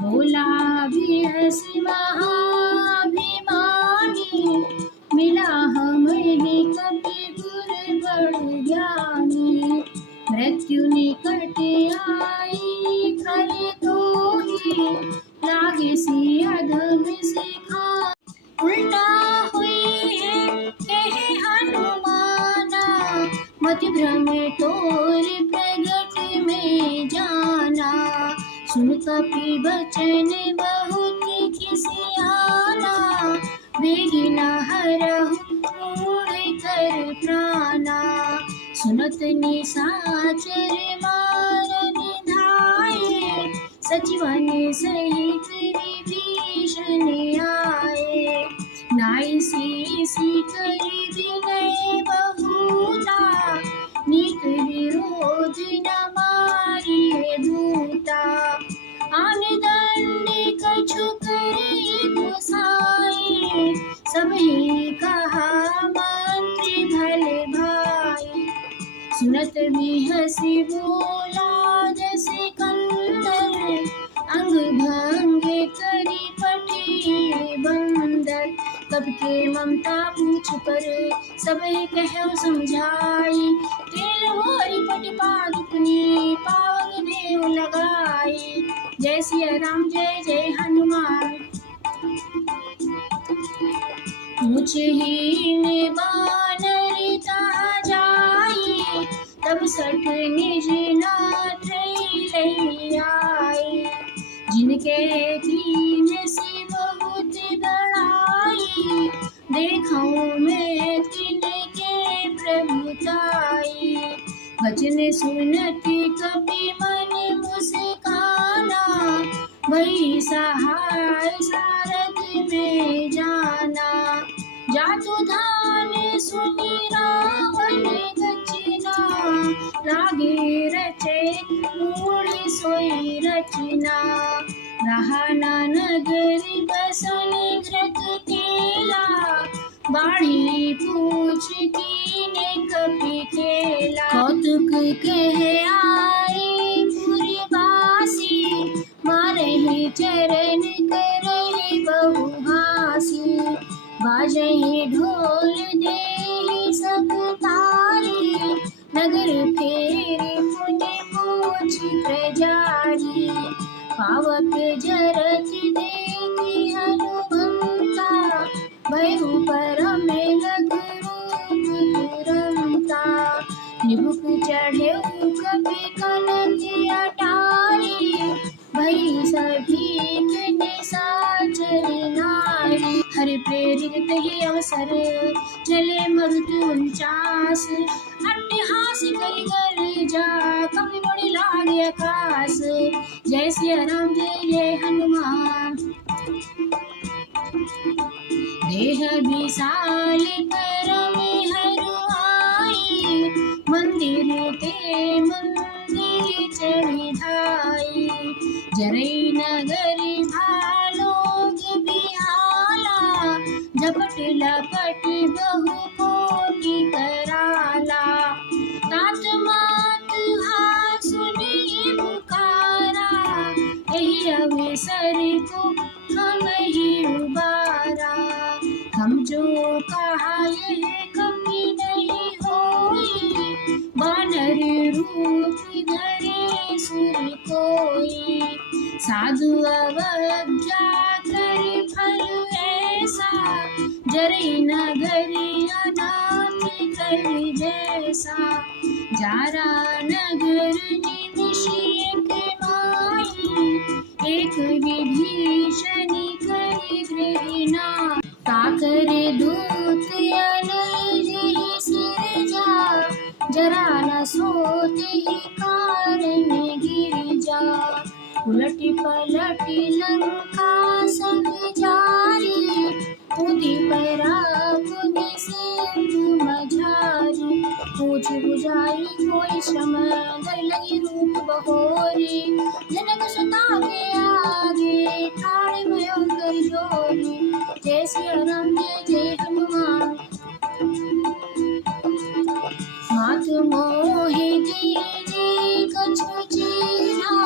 बोला भी हंसी महाभिमानी मिला हमें कपि गुर बड़ ज्ञानी। मृत्यु निकट आई खल दोही लागे सी अधम सिखा। उल्टा हुई है कहे हनुमाना मति भ्रम तोर प्रगट में जाना। सुन कपि बचन बहुत खिसियाना बेगी न हरहु मूढ़ कर प्राणा। सुनत निशाचर मारन धाये सचिवन सहित विभीषण आए। नाई सी करी विनय बहुता नीक विरोध न मारिए दूता। आन दंड कछु करे गोसाई सबही कहा मंत्री भले भाई। सुनत भी हंसी बोला जैसे कंदर अंग भंग करी पठी बंदर। कब के ममता पूछ पर सब कहो समझाई तेल होरी पट पादुकनी पावक देव लगाई। जय सिया राम जय जय हनुमान। पूछ ही में बानर ता जाई तब सठ निज नाथ ले आई। जिनके कीन से बहुत बड़ाई देखूं मैं तिनके प्रभुताई। वचन सुनती कपि मन मुस्काना भई सहाय सारथ में जाना। जातु धान सुनि रावण गचना लागे रचे मूढ़ सोई रचना। रहा नगर बसन घृत केला बाढ़ी पूछ कीने कपि केला। कौतुक कहे आए पुरवासी मारहि चरण करहि बहुहासी। बाजहि ढोल देहि सब तारी नगर फेरे पुण्य पूछ प्रजारी। पावक जरत देखी हनुमंता भयउ परम लघु रूप तुरंता। निबुक चढ़ेउ कपि कनक अटारी भई सभी निशाचर नारी। हरि प्रेरित तहि अवसर चले मरुत 49 अट्टहास करि गर्जा कपि मुनि लागे आकाश। जय सिया राम जय जय हनुमान। देह विशाल करम हरुआई मंदिर ते मंदिर चढ़ी धाई। जरई नगर भालोग बिहाला झपट लपट बहु कोटि कराला। तात मात हा सुनी पुकारा एहि अवसर को हम ही उबारा। हम जो कहा यह कभी नहीं होई बानर रूप धरे सुर कोई। साधु अवज्ञा कर फल ऐसा जरई नगरी अनाथ कर जैसा। जारा नगर निमिष एक माही एक विभीषण करि गृहिणा। ताकरे दूत अनुज ही सिर जा जरा न सोते ही कारण गिर जा। उलट पलटी लंका सब जारी, कूदी परा पुनि सिंधु मझारी। पूछ बुझाई कोई श्रम दर लगी रूप बहोरी, जनक सुता के आगे ठाड़ भयंकर जोरी। जय सिया राम जय जय हनुमान। हाथ मोहि दीजे कछु चीन्हा,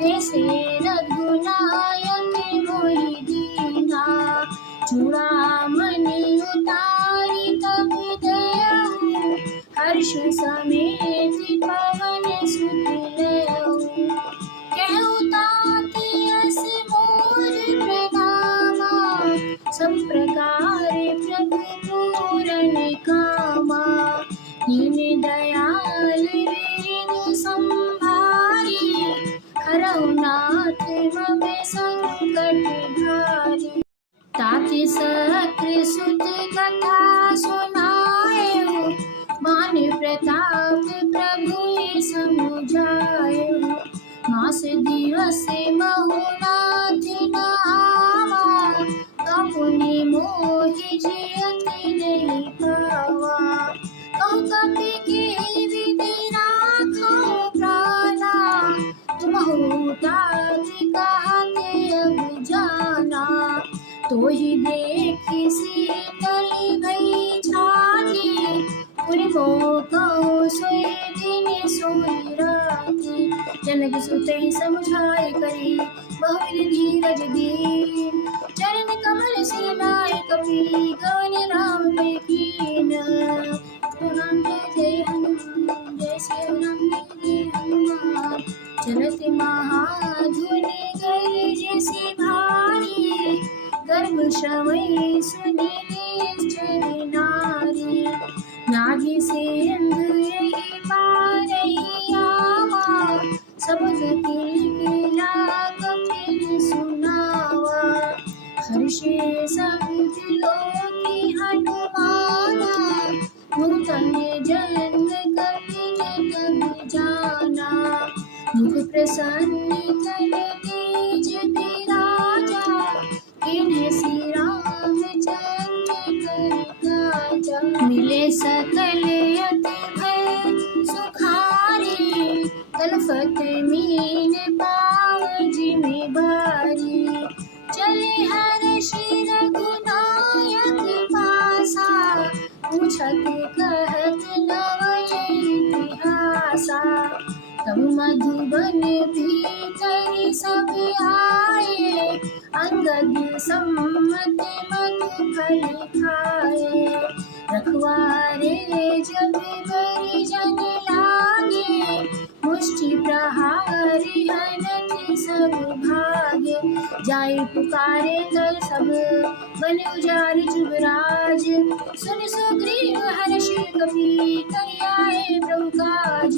जैसे रघुनायक मोहि दीन्हा। चूड़ामणि उतारी तब दयाहू, हर्ष समेत पवन सुत लेहू। कहु तात यस मोर प्रणामा, सब प्रकार प्रभु पूरन कामा। दीन दयाल वेद संभारी, हरहु नाथ मम संकट भारी। ताति सक्र सुत कथा सुनाएहु, मान प्रताप प्रभु समुझाएहु। मास दिवस महु नाथ न आवा, कपुनि मोहि जियत नहीं पावा। कहु कपि के विधि राखौ प्राणा, तुमहु तात कहते अब जाना। तोहि देखि शीतल भई छाती, पुनि मोह कहु सोई दिन सोई राती। जनक सुते समुझाए करी, बहुविध धीरज दीन। चरण कमल से लाए कपि, कवन राम पे कीन। राम जय जय हनुमान, जय सिया राम जय जय हनुमान। चलत महाधुनि गरजसि भारी, गर्भ श्रवै सुनि निश्चर नारी। लागी सिंधु यही पारई आवा, सब गति कपिल सुनावा। हर्षे सब लोकी हनुमाना, नूतन जन्म कपिल तब जाना। मुख प्रसन्न कर तेज विराजा, किन्हीं श्री रामचंद्र कर काजा। मिले सकल अति भय सुखारी, तलफत मीन पाव जिमि बारी। चले हर्षि रघुनायक पासा, पूछत कहत नव इतिहासा। तब मधुबन भीतर सब आए, अंगद सम्मत मधु फल खाए। रखवारे जब परिजन लागे, मुष्टि प्रहारी हनत सब भागे। जाय पुकारे दल सब बन उजारि जुबराज, सुन सुग्रीव हर्षि कपि करि आए प्रभु काज।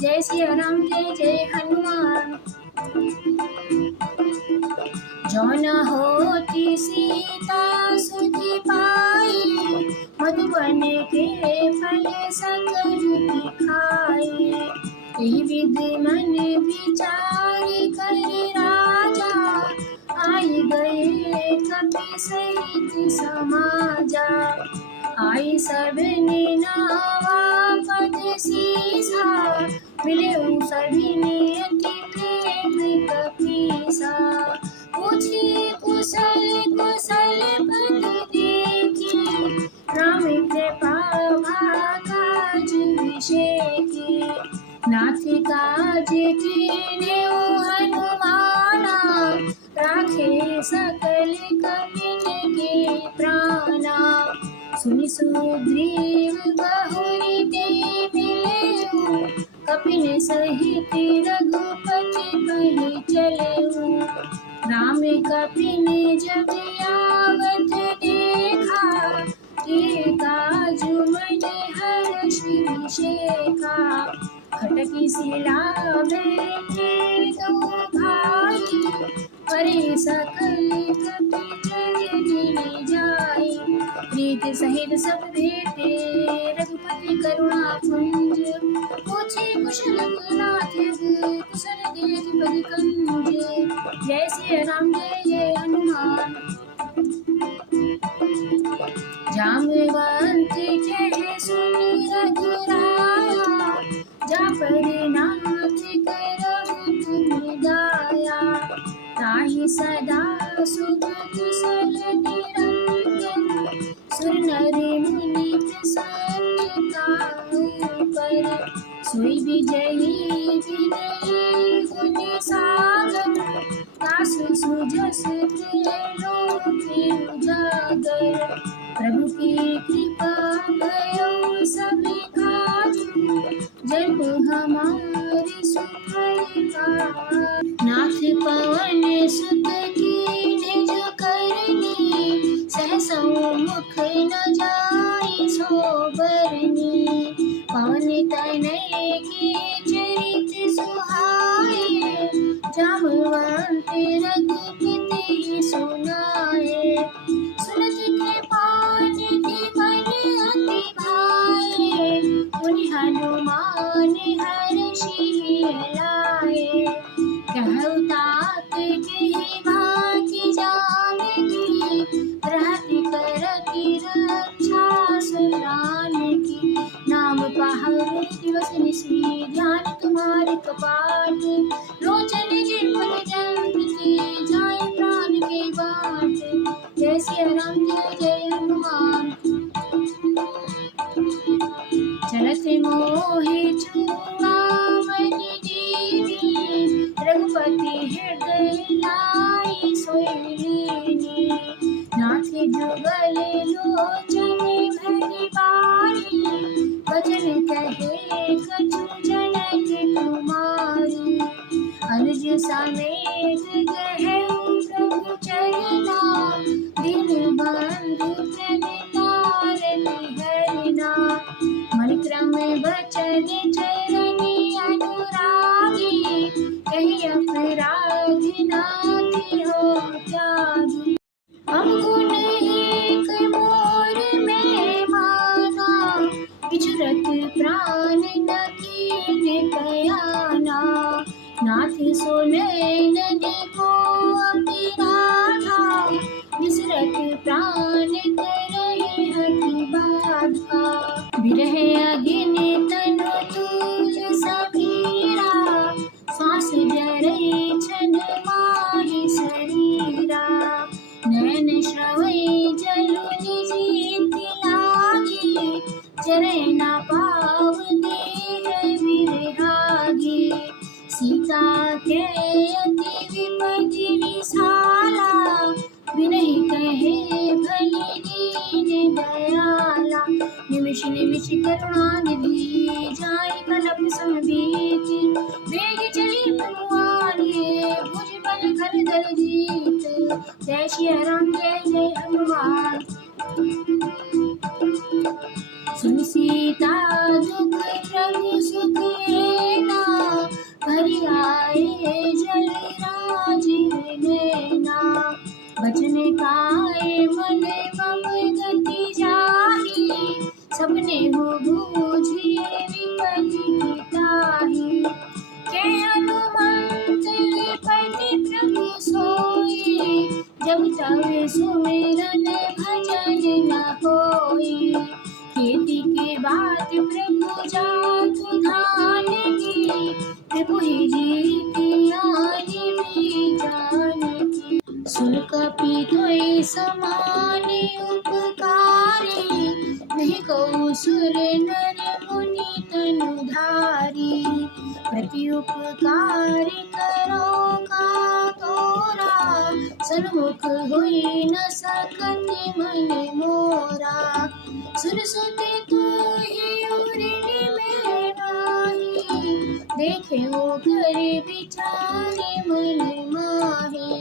जय सिया राम जय जय हनुमान। जौन होती सीता सुधि पाई, मधुबन के फल सकल खाए। एहि विधि मन विचार कर राजा, आई गए कपि सहित समाजा। आई सब नावा पद सीसा, मिले सभी अति प्रेम कपीसा। पूछी कुशल कुशल पद देखी, राम कृपा काज विषेकी। नाथ काज कीन्हेउ हनुमाना, राखे सकल कपिन के प्राणा। सुनि सुग्रीव बहुरि ते मिलेहु, कपिन सहित रघुपति पहि चलेहु। राम कपिन जब आवत देखा, के काजु मन हर्षि विषेका। खटकी शिला बैठे दो भाई, परे सकल कपि चढ़ जाई। प्रीत सहित सब भेटे, रघुपति करुणा पुंज। पूछे कुशल नाथ कुशल देख पद कंज। जय सिया राम जय जय हनुमान। जाम्बवंत कहे सुन रघुराया, जा पर नाथ करहु तुम दाया। ताहि सदा सुगत सल निरंजन, सुर नर मुनि प्रसन्नता पर। सोई विजयी विनय गुण सागर, तासु सुजस लोक उजागर। प्रभु की कृपा भयो सब काजू, जब हमारे सुफल पाए। नाथ पवन सुत कीन्ह जो करनी, सहसा मुख न जाय सो बरनी। पवन तनय के चरित सुहाए, जाम्बवंत रघुपति सुनाए। सुनत कृपान मन अति भाए, मुनि हनुमान हर्षि लाए। कहु तात कहि भाति जानकी, रहति करति रक्षा सुजानकी। नाम पाहु दिवस निशि, ध्यान तुम्हारे कपाट। लोचन जिह्वा जंती, जाए प्राण के बाट। जय सिया राम जय जय हनुमान। चलत मोहि चूड़ामणि दीनी, रघुपति हृदय लाई सोई लीनी। नाथ जुगल लोचन भरि बारी, बचन कहे कछु जनक कुमारी। अनुज समेत गहु प्रभु चरना, दीन बंधु प्रणितारति हरना। मन क्रम बचन चरनि अनुरागी, कहि अपराध नाथि हो त्यागी। अवगुण एक मोर में माना, बिचरत प्राण न कीन्ह बयाना। नाथ सुनय ननि को अति राधा, बिसरत प्राण करहि हठि बाधा। बिरह अग्नि तनु तूल समीरा, सांस जरै छन माहि शरीरा। नयन श्रवै जलु निजीति लागी, चरै न पाव देह बिरहागी। सीता के अति विपति विशाला, बिनहि कहे भली दीन दयाला। निमिष निमिष करुणा निधि, जाहि कलप समबीति। वेग चली हनुमानिए, भुज बल खल दल जीत। जय सिया राम जय जय हनुमान। सुन सीता दुख प्रभु सुख एना, भरि आए जल राजीव नैना। बचन पाए मन मम गति जाहि, सपने हो बूझिए विपति की ताहि। के हनुमंत विपति प्रभु सोई, जब तब सुमिरन भजन न होई। खेती के बात प्रभु जातु धान की, प्रभु ही जीति आनि भी जानकी। सुन कपि कोई समानि उपकारी, नहीं को सुर नर मुनि तनुधारी। प्रति उपकार करो का तोरा, सन्मुख हुई न सकति मन मोरा। सुरसुति तुहि उरिणि में माही, देखे हो कर विचारे मन माही।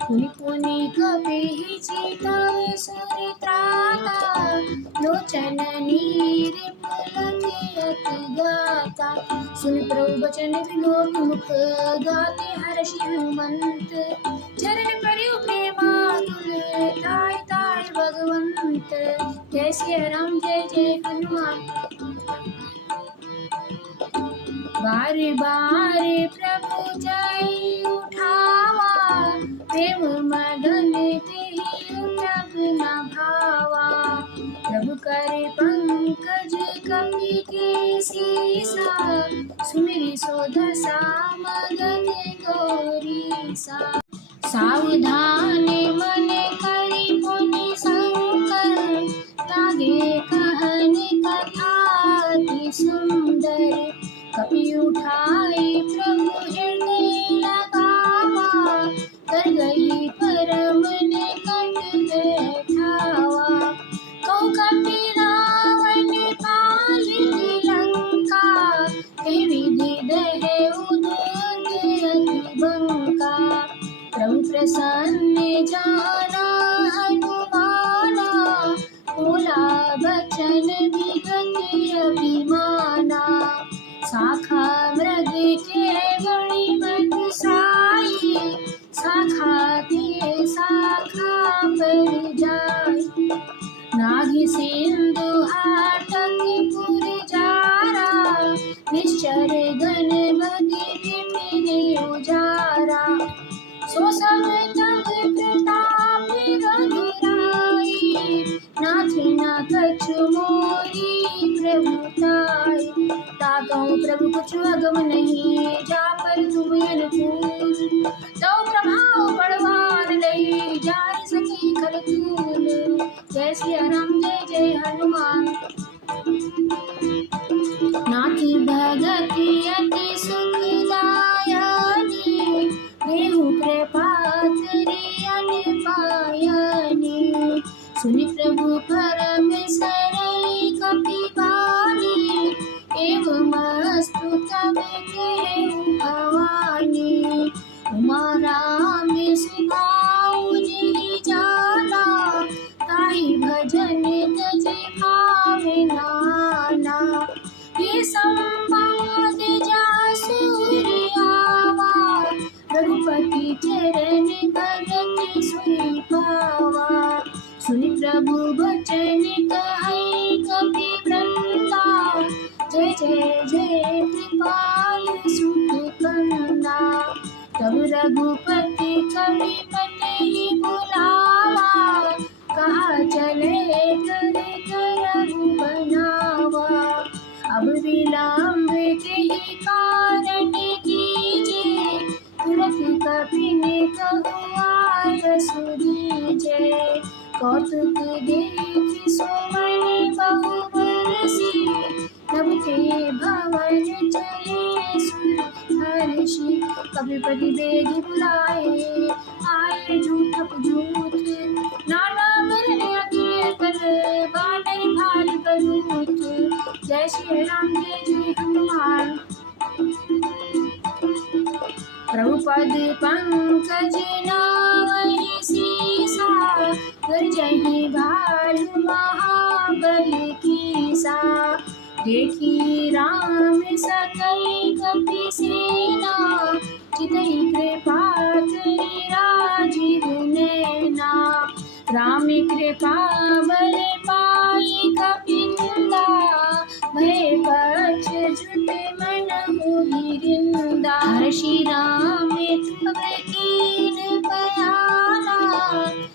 पुनि पुनि कपि चितव सुर त्राता, लोचन नीर पुलकित गाता। सुन प्रभु बचन विनोद मुख, गाते हर्षि हनुमंत। चरण पड़िउ प्रेमातुल, ताय ताय भगवंत। जय सिया राम जय जय हनुमान। बार बार प्रभु जय उठावा, प्रेम मगन तेहि तब न भावा। प्रभु करे पंकज कपि के सीसा, सुमिरि सो दशा मगन गौरीसा। सावधान मन करि पुनि शंकर, लागे कहन कथा अति सुंदर। कपि उठाई प्रभु हृदय लगावा, कर गई परम निकट बैठावा। कौ कपि रावण पालित लंका, कहि विधि दहे उदूत अति बंका। प्रभु प्रसन्न जाना हनुमाना, बोला बचन विगत अभिमाना। शाखा मृग के बड़ी बदसाई, शाखा के शाखा पर जाई। नाग सिंधु हाटक पुर जारा, निश्चर गण बदि विपिन उजारा। सो सब तब प्रताप रघुराई, नाथ न कछु मोरी प्रभुताई। ताकहु प्रभु कुछु अगम नहीं, जा पर तुम अनुकूल। तो प्रभाव बड़वान लई, जाय सके खल तूल। जय सिया राम जय जय हनुमान। नाथ भगति अति सुखदायनी, देहु कृपा करि अन पायनी। सुनि प्रभु परम सरल कपि बानी, एवमस्तु तब कहेउ भवानी। उमा राम सुभाउ जिहि जाना, ताहि भजन तज भावे नाना। ये संवाद जासु आवा, रघुपति चरण भगत सुनि पावा। सुनि प्रभु बचन कहै कपि वृंदा, जय जय जय कृपाल सुत कंदा। तब रघुपति कपि पति बुलावा, कहा चले कर करहु बनावा। अब विलंब केहि कारण कीजे, तुरत कपिन कहु आयसु दीजे। कौतुक देखि सुमन बहु बरसी, तब ते भवन चले सुरहर्षि। कपिपति बेग बुलाए, आए जूथप जूथ। नाना बरन अकीर्तन, बानर भाल करूथ। जय श्री राम जय जय हनुमान। प्रभु पद पंकज नावहि सीसा, गरजहि भालु महाबल कीसा। देखी राम सकल कपि सेना, चितहि कृपा करि राजीव नैना। राम कृपा बल पाई कपिंदा, भय पक्ष जुट मन मोहि रिंदा। हर्षि राम तब कीन बयाना,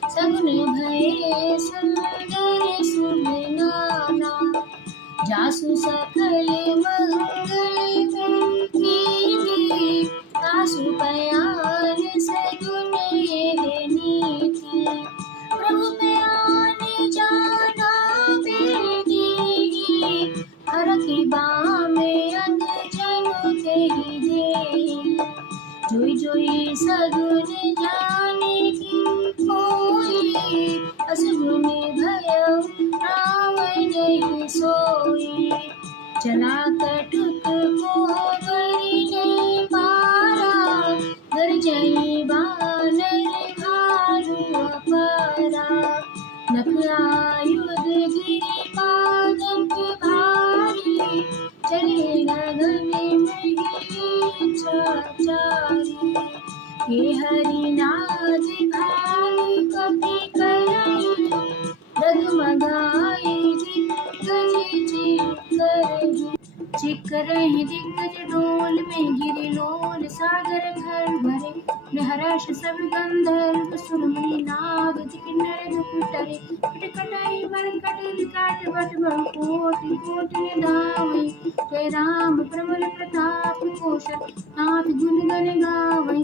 सगुन भय सुंदर शुभ नाना। जासु सकल मंगल कीनी, तासु बयान सगुन यह नीति। प्रभु बयान जाना बेदीहि, हरखि बामे अंग जनु तेहि देहि। जोई जोई सगुन जाने की कोई, असगुन भयउ रावण नहीं सोई। चला कटुक कोहबरी ने पारा, गरजई बानर भालु अपारा। नख आयुध गिरि पादप भारी, चले गगन में चाचारी। हे हरिनाथ भालु कपि करहि, डगमगाए दिग्गज चिक्करहि। चिक्करहि दिग्गज डोल में गिरि लोल, सागर घर भरे। हर्ष सब गंधर्व सुरमुनि नाग किन्नर दुख टरे कटई मरकट विकट बट बहु कोटि कोटि धावै जय राम प्रबल प्रताप पोषक नाथ गुण गण गावै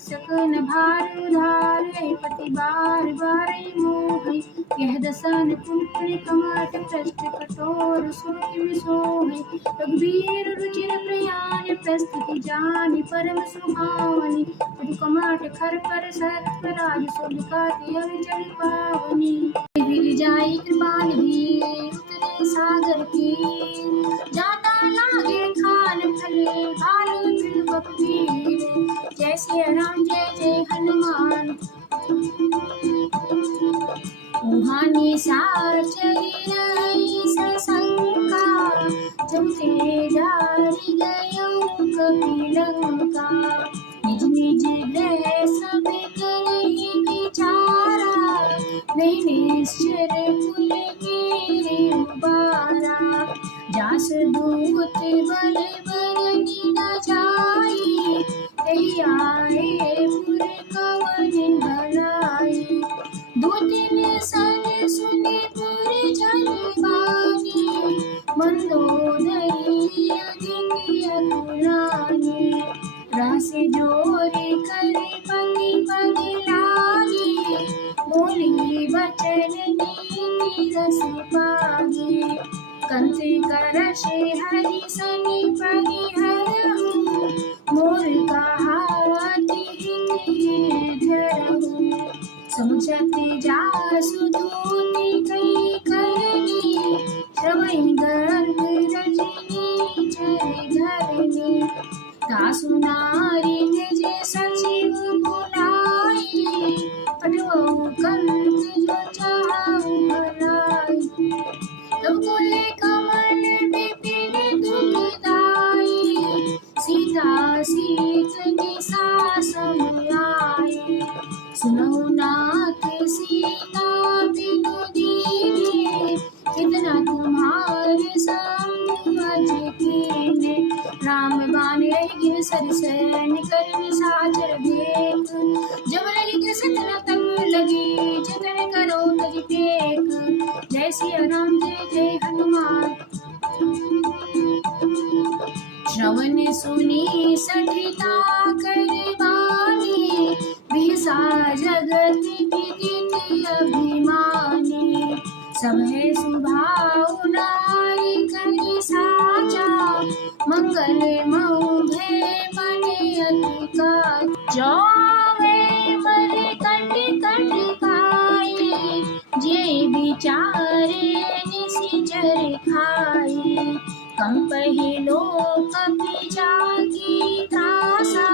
सक न भार उधारे पति बार बार मोहै यह दसन पुण्य कमट पृष्ठ कठोर सुमति सोहै रघुबीर रुचिर प्रयाण प्रस्तुति जानि परम सुहावनि कमट खर पर सत राज सोलिका तियन चल पावनी गिर जाई कृपाल भी उतरे सागर की जाता लागे खान फले भालू बिल्बक वीर जय श्री राम जय जय हनुमान रूहानी साचरी रही सशंका जब ते जारी गयो कपिलंका निज निज ग्रह सब करहि विचारा नहीं निश्चर कुल गिरे उबारा जास दूत बल बरनी न जाई तही आए पुर कवन भलाई दूतिन संग सुने पुर जन बानी मंदोदरी अधिक अकुलानी रास जोरी करे पति पग लागे बोली बचन नीति रस पागे कंस करशे हरि सनि परि हरहु मोर कहावति हित धरहु समझति जासु दूति कई करनी श्रवै गर्भ रजनी जय धरनी तासु नारी निज सचिव बुलाई पठवहु कंस जो चाहु भलाई तब कुल कमल विपिन दुखदाई सीता सीतनि सासम आई सुनहु नाथ सीता बिनु दीने कितना तुम्हारे समझ कीने राम बाण गिर सरसैन कर निशाचर भेक जब लगी सतना तब लगी जतन करो तज टेक जय श्री राम जय जय हनुमान श्रवण सुनी सठिता कर बानी बिहसा जगत विदित अभिमानी सब है सुभाव नारी करि साचा मंगल मौभे बने अधिका जावे मरे कंठ कंठ खाए जे विचारे निशिचर खाए कंपहि लोक जाकी त्रासा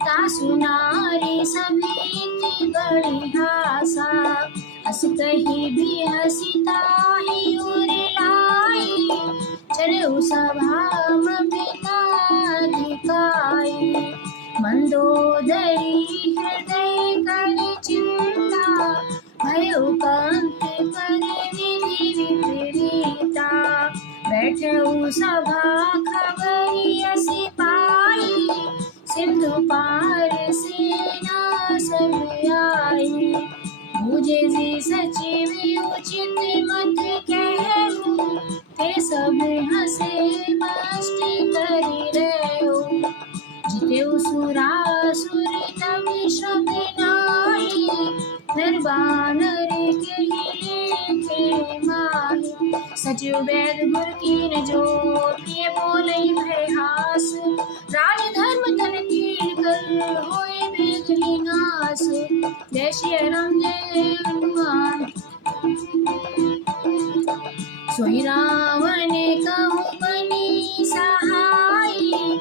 तासु नारी समेति बड़ी हासा हस कही भी हसिता ही उर लाई चलो सभा मिता दिखाई मंदोदरी हृदय कर चिंता भयो कंत पर विधि विपरीता बैठऊ सभा खबरी सिपाही सिंधु पार सेना सब आई मुझे जी सचिव उचित मत कहूँ ते सब हंसे मस्ती करी रहो जिते सुरासुर तब श्रम नाही नरबानर के लेखे माही सचिव वेद गुर कीन जो प्रिय बोले भयहास राज धर्म तन कीन कर होए भेदरी नास जय श्री राम जय हनुमान सोई रावण कहु बनी सहाई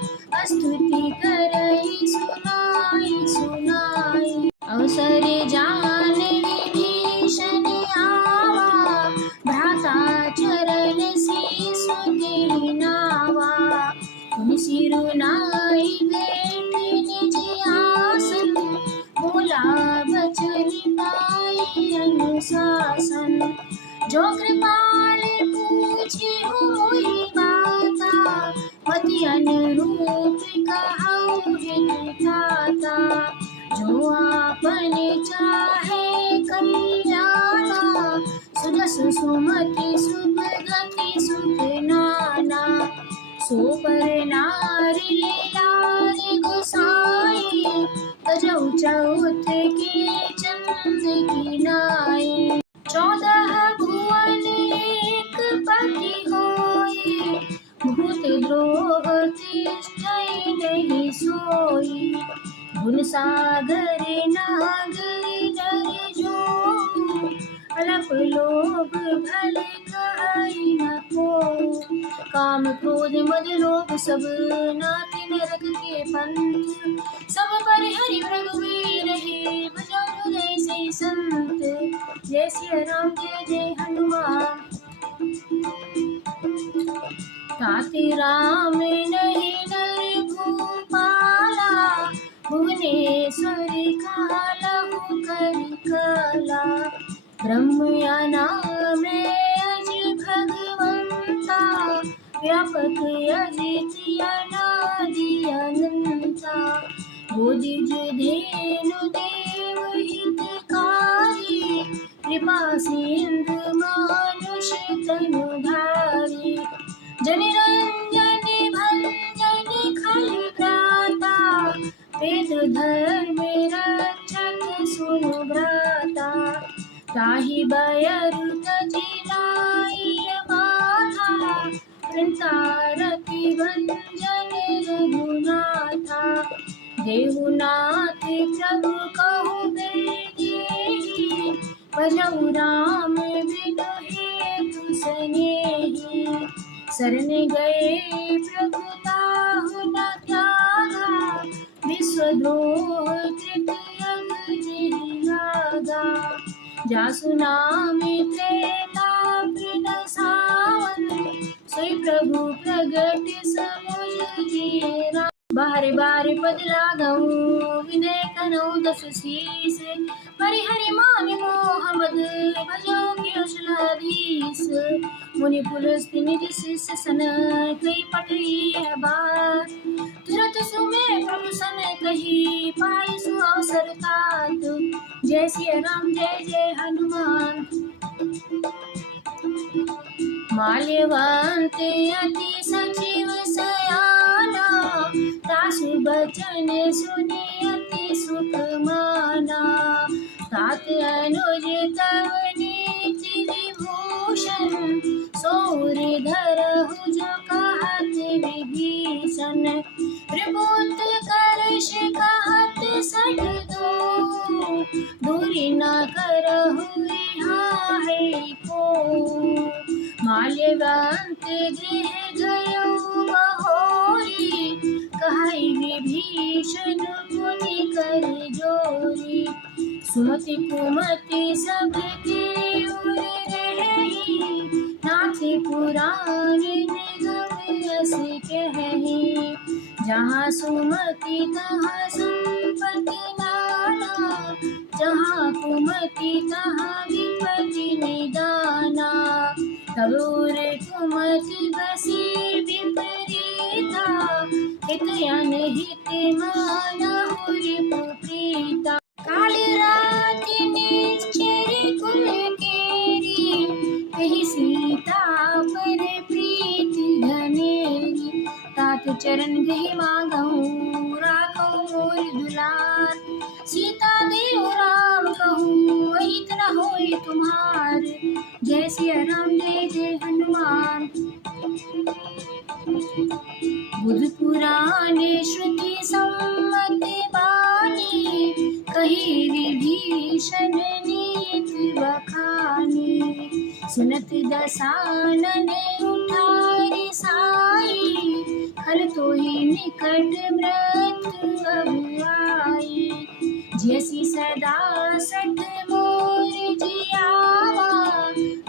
स्तुति करई सुनाई सुनाई अवसर जान विभीषण आवा भ्राता चरण शीस गिरि नावा तुम सिरुनाई बैठ निज आसन बोला बचन पाई अनुशासन जो कृपाल पूछे हुई बाता पति अनुरूप कहाऊ हित ठाता जो आपने चाहे कल्याणा, सुजस सुमति सुभगति सुख नाना। सो पर नारी लाल गोसाई, तजौ चौथ के चंद की नाई। 14 भुवन एक पति होई, भूत द्रोह तिष्ठै नहीं सोई। गुण सागर नागर नर जो, अलप लोभ भल कहै न को। काम क्रोध मद लोभ सब, नाति नरक के पंथ। सब पर हरि रघुवीर हे, भजो हृदय से संत। जय सिया राम जय जय हनुमान। ताते राम नहीं नर भूपाला, भुवनेश्वर कालहु कर काला। ब्रह्म या नाम अज भगवंता, व्यापक अजित अनादि अनंता। बोधिज धेनु देव हितकारी, कृपा सिंधु मानुष तनुधारी। जन रंजन भंजन खल भ्राता, वेद धर्म रक्षक सुनु भ्राता। ताहि बयरु तजि नाइ माथा, वृंदारति भंजन रघुनाथा। देहुनाथ प्रभु कहु बेदेहि, भजहु राम बिनु हेतु सनेहि। शरण गए प्रभु ताहु न त्यागा, विश्वद्रोह तृतीय जिहि लागा। जासु नामे त्रैताप सावन, सोई प्रभु प्रगट समुझ जिय। बारे बारे पद लागहु, विनय कनौ दस शीस। परिहरि मानि मोह मद, भजो कौशलाधीश। मुनि पुलस्त्य निज शिष्य सन, कई पठई बार। तुरत सुमे प्रभु सन कही, पाई सु अवसर तात। जय सिया राम जय जय हनुमान। माल्यवंत अति सचिव सयाना, तासु बचन सुनि अति सुख माना। तात अनुज तव नीति विभूषण, सौरि धरहु जो कहत विभीषण। प्रभुत करश कहत सठ दो, दूरी न करहु यहाँ है को। माल्यवंत गृह गयो बहोरी, कहै विभीषण मुनि कर जोरी। सुमति कुमति सब के उर रही, नाथि पुराण निगम यस कहहि। जहाँ सुमति तहाँ संपत्ति नाना, जहाँ कुमति तहाँ विपत्ति निदाना। तब उर कुमति बसी विपरीता, हित अनहित मानहु रिपुप्रीता। काल राति निश्चर कुल केरी, कही सीता पर प्रीति घनेरी। तात चरण गहि मांगहु, राखौ मोर दुलार। सीता देव राम कहूँ, अहित न होय तुम्हार। जय सिया राम जय जय हनुमान। बुध पुराण श्रुति सम्मत बानी, कही विभीषण नीति बखानी। सुनत दसानन उठारि साई, खल तोहि निकट मृत्यु अब आई। जैसी सदा सठ मोर जियावा,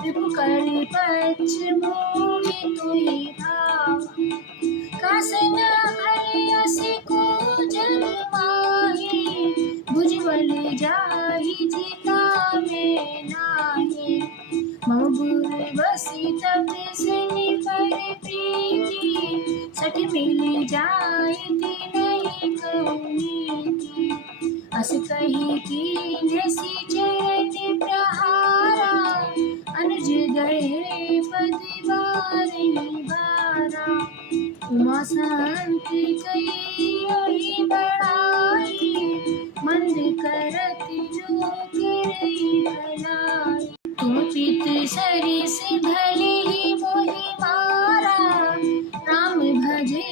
रिपु कर पक्ष मोहि तुहि भावा। कासन हरियस को जल माही, भुजबल जाहि जिता में नाही। मधुर बसी तब सुनि पर प्रीति, सठ मिल जाय नहीं कहूँ नीति। अस कीन्ह चरण प्रहारा, अनुज गए पद बारी बारा। उमा संत कई यही बड़ाई, मंद करत जो गिरई भलाई। तुम पित सरिस भले ही मोहि मारा, राम भजे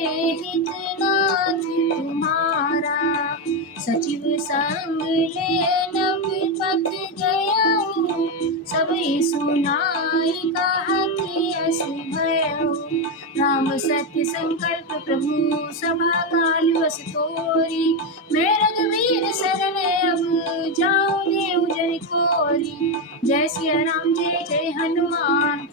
हित नाथ तुम्हारा। सचिव संग लेन विपत गयऊ, सबई सुनाई कहत यस भयऊ। राम सत्य संकल्प प्रभु सभा काल बस तोरी, मैं रघुवीर शरण अब जाऊं देव जन कोरी। जय सिया राम जय जय हनुमान।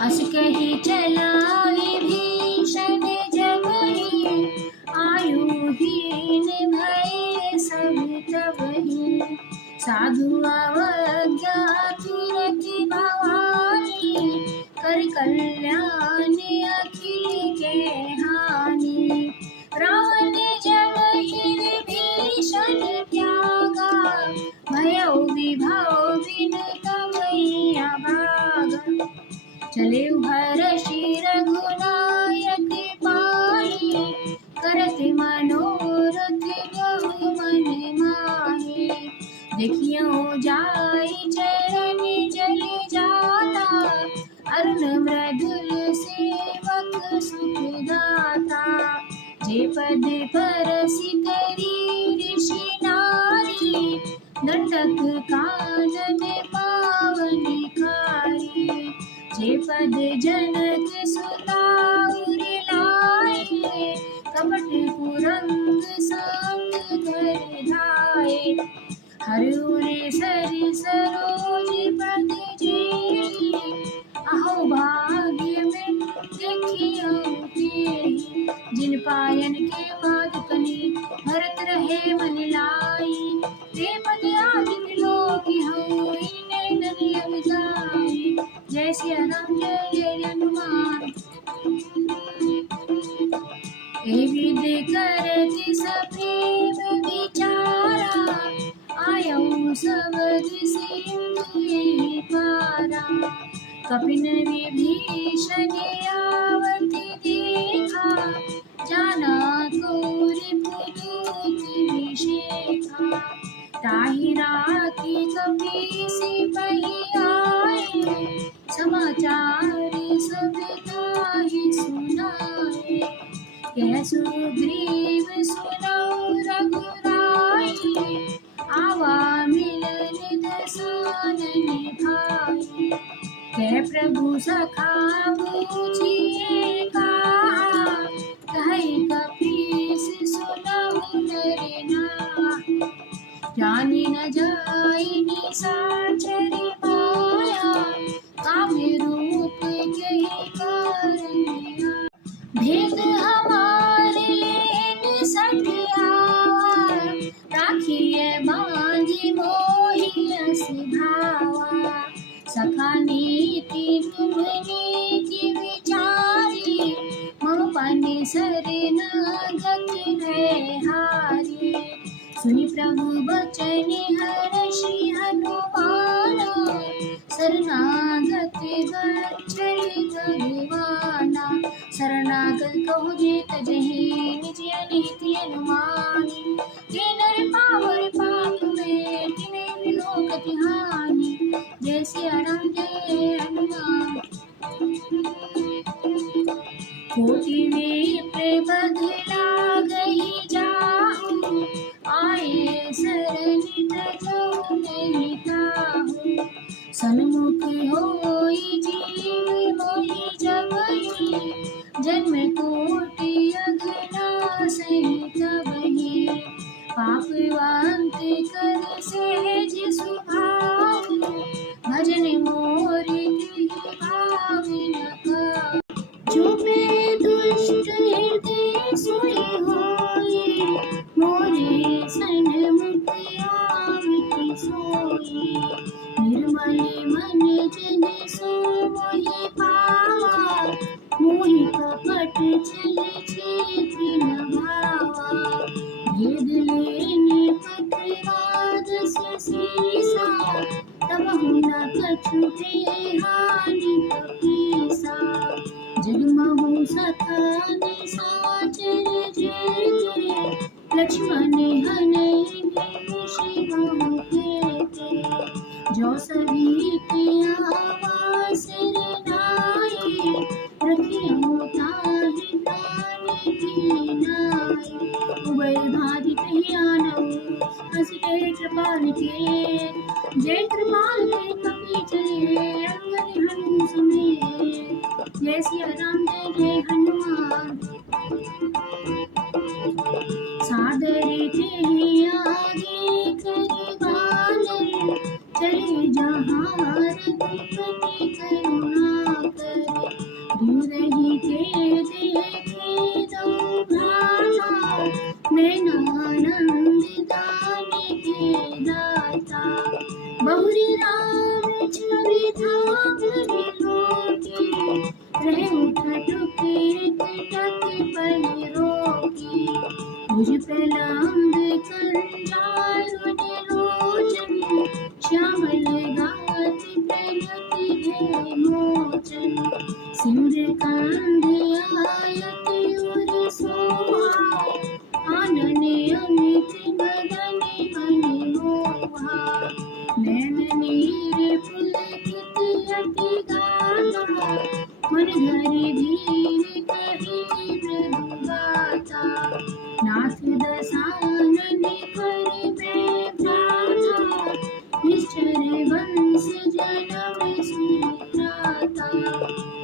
अस कही चला विभीषण जबहि, आयुहीन भये सब तबहि। साधु अवज्ञा तुरत भवानी, कर कल्याण अखिल के हानि। रावण जब ही विभीषण त्यागा, भयउ विभव बिन तमहि अभागा। चले हर्षि रघुनायक पाहि, करत मनोरथ बहु मन माहि। देखियो जाई चरण जल जाता, अरुण मृदुल सेवक सुख दाता। जे पद परसि करी ऋषि नारी, दंडक कानन पावन कारी। जे पद जनक सुता उर लाए, कपट कुरंग संग धर धाये। हरउर सरि सरोज पद जेहि, अहो भाग्य में देखियो तेहि। जिन पायन के पाद कनि, भरत रहे मन लाई। ते पद आज बिलोकी हऊँ, नैनन अब जाई। जय सिया राम जय जय हनुमान। ए विधि करति सप्रेम विचारा, आयऊ सबद सिंधु एहि पारा। कपिन विभीषण आवत देखा, जाना को रिपुदूत विषेखा। ताहि राखी कपि सिपहि आए, समाचार सब ताहि सुनाए। यह सुग्रीव सुनौ रघुराई, आवा मिलन दसानन भाई। कह प्रभु सखा पूछिए कहा, कहि कपीस सुनौ नर नाहि। जानि न जाई निशाचर माया, काव्य रूप कहि कारण। भेद हमार लेन सठ आवा, राखिए बाँधि मोहि यस भावा। सखा नीति तुम नीति विचारी, मम पन शरणागत भय हारी। सुनि प्रभु बचन हर्षि हनुमाना, शरणागत गच्छति भगवाना। शरणागत कहु जे तजहि, निज अनिति अनुमानी। जे नर पावर पाप में, तिन्हे बिलोकति हानि। जय सिया राम जय हनुमान। कोटि विप्र बदला गहि जाहु, आए शरण तजौ नहीं ताहु। सन्मुख होई जीव मोहि जबहि, जन्म कोटि अगनासहि तबहि। पापवंत कर सहज सुभाव, भजन मोर गृह भाव न पावु। चुपे दुष्ट हृदय सोई होई, मोरे सन्मुख आवति सोई। निर्मल मन जन सो मोहि पावा, मोहि कपट छल छेत्र न भावा। भेद लेन छूटे हानि कपीसा। जगमहु सखाने साचर जेते, लक्ष्मण हने शिवहु केते। जो सभी के आवास नाई, रखियो ताहि प्राण की नाई। उबल भारी कहियानऊ, हंसते कृपाल के। जय कृपाल के कपि चले, अंगद हनु समेत। जय सिया राम जय जय हनुमान। सादर ते आगे करिबालर, चले जहाँ रघुपति करुणा कर। दूर ही ते देखे दो भ्राता, नैनानंद दान के दाता। बहुरी राम छवि धाम विलोकी, रहे उठत टक पल रोकी। मुझ प्रलंब कंजारुन लोचन, श्यामल गाति प्रणति भय मोचन। सिमरकांत आयत उर सोहा, आनन अमित गगन मनमोहा। नैन नीर पुलकित अति गाथा, मन धरि धीर कहि मृदुगाथा। नाथ दसानन करिबे प्राथा, निष्ठुर वंश जनम सुत्राता।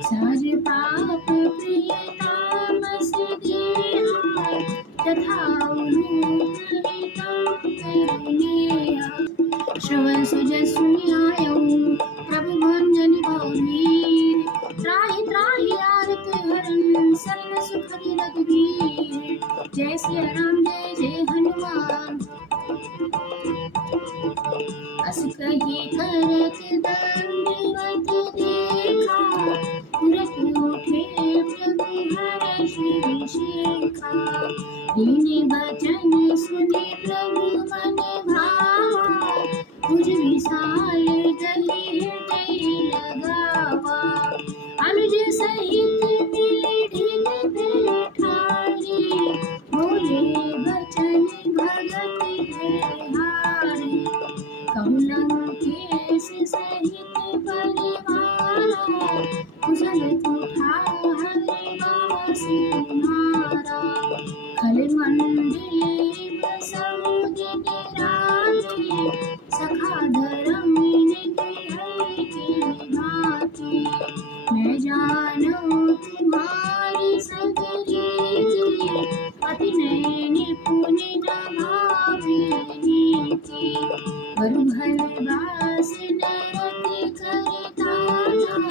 सहज पाप प्रिय तामस देहा, तथा उलूटहितं करुणेहा। श्रवण सुजस सुनियायऊ, प्रभु भंजन बहुवीर। त्राहि त्राहि आरत हरन, सरन सुखद रघुबीर। जय सिया राम जय जय हनुमान। अस कही करत दंडवत देखा, तुरत उठे प्रभु हर्ष विशेखा। दीन बचन सुनि प्रभु मन भावा, तुझ विशाल गही हृदय लगावा। अनुज सहित पीढ़ी बैठारी, बोले बचन भगत बिहारी। कहूँ केस सहित परिवारा, कुशल कुठार निवास तुम्हारा। खल मंदिर बसहु दिन राति, सखा धर्म निधि की भांति। मैं जानू तुम्हारी सगरी रीति, अति नयन निपुण प्रभावी नीति। बरु भलवास नरति करताता,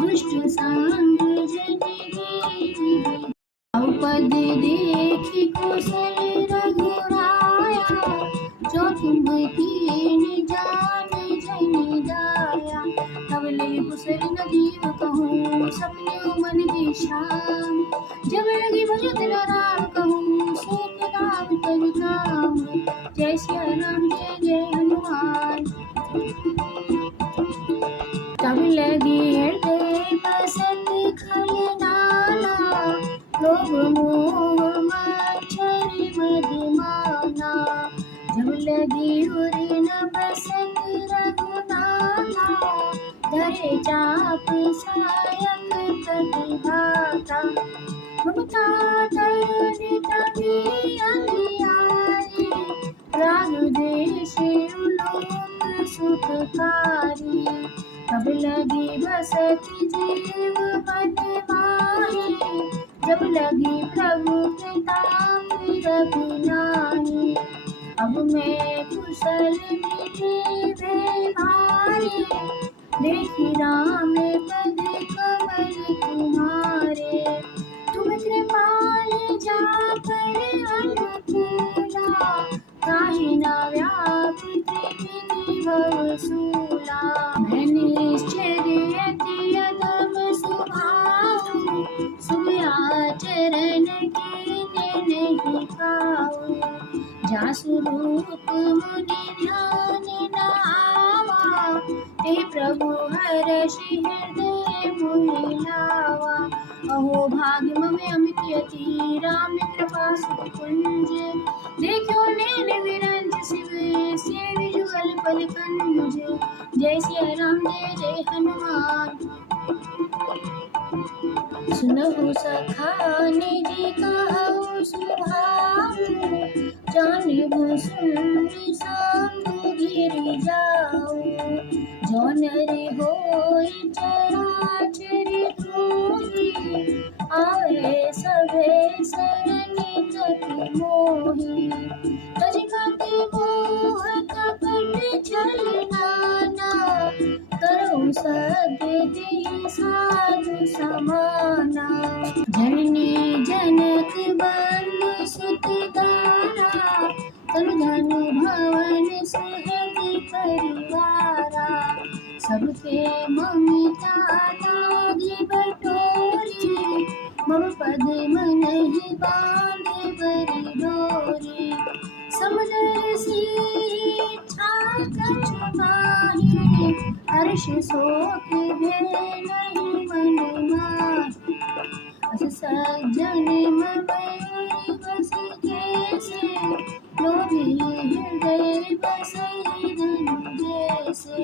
दुष्ट सांग जन देवी। पद देखि कुशल रघुराया, जो तुम कीन जान जन दाया। तब ले कुशल न जीव कहूँ, सपने मन विश्राम। जब लगी भजत न राम कहूँ, सूत नाम तन काम। जय सिया राम जय जय हनुमान। तब लगी हृदय बसत खल नाना, लोभ मोह मच्छर मधुमाना। जब लगी उर न बसत रघुनाथा, धरे चाप सायक प्रतिभाता। ममता दर्द तभी अंधियारी, राग देश उलोक सुखकारी। तब लगी बसत जीव बन माही, जब लगी प्रभु प्रताप रघुनाही। अब मैं कुशल निधि भारी, देखी राम पद कमल तुम्हारे। तुम कृपाल जा पर अनुकूला, काहि न व्यापृत विधि भवसूला। मैं निश्चर्य अति अधम स्वभाव, शुभ आचरण कीन्हे नहीं पाऊँ। जासु रूप मुनि ध्यान न आवा, ते प्रभु हर्षि हृदय मोहि लावा। अहो भाग्य मम अमित यति राम कृपा सुख कुंज। देखो नैन विरंज शिव सेवि जुगल पल कंज। जय सिया राम जय जय हनुमान। सुनहु सखा निज कहु सुभाऊ। जानिबु सुनि सांगु गिरि जाऊ। जो नर होई चराचर धोई। आए सभे सरनि तति मोहि। तजिकति मोह कपट छल नाना। करहु सद्य देहि साधु समाना। जननी जनक बंधु सुत दारा। तनु धनु भवन सुहग परिवारा। सबके ममिता लागी बटोरी। मम पद मनहि बांधे बरि डोरी। समुद्र इच्छा कछु माहि। हर्ष शोक भय नहीं मन माहि। अस सज्जन मयूर बस जैसे। लोभी हृदय बसई धनु जैसे।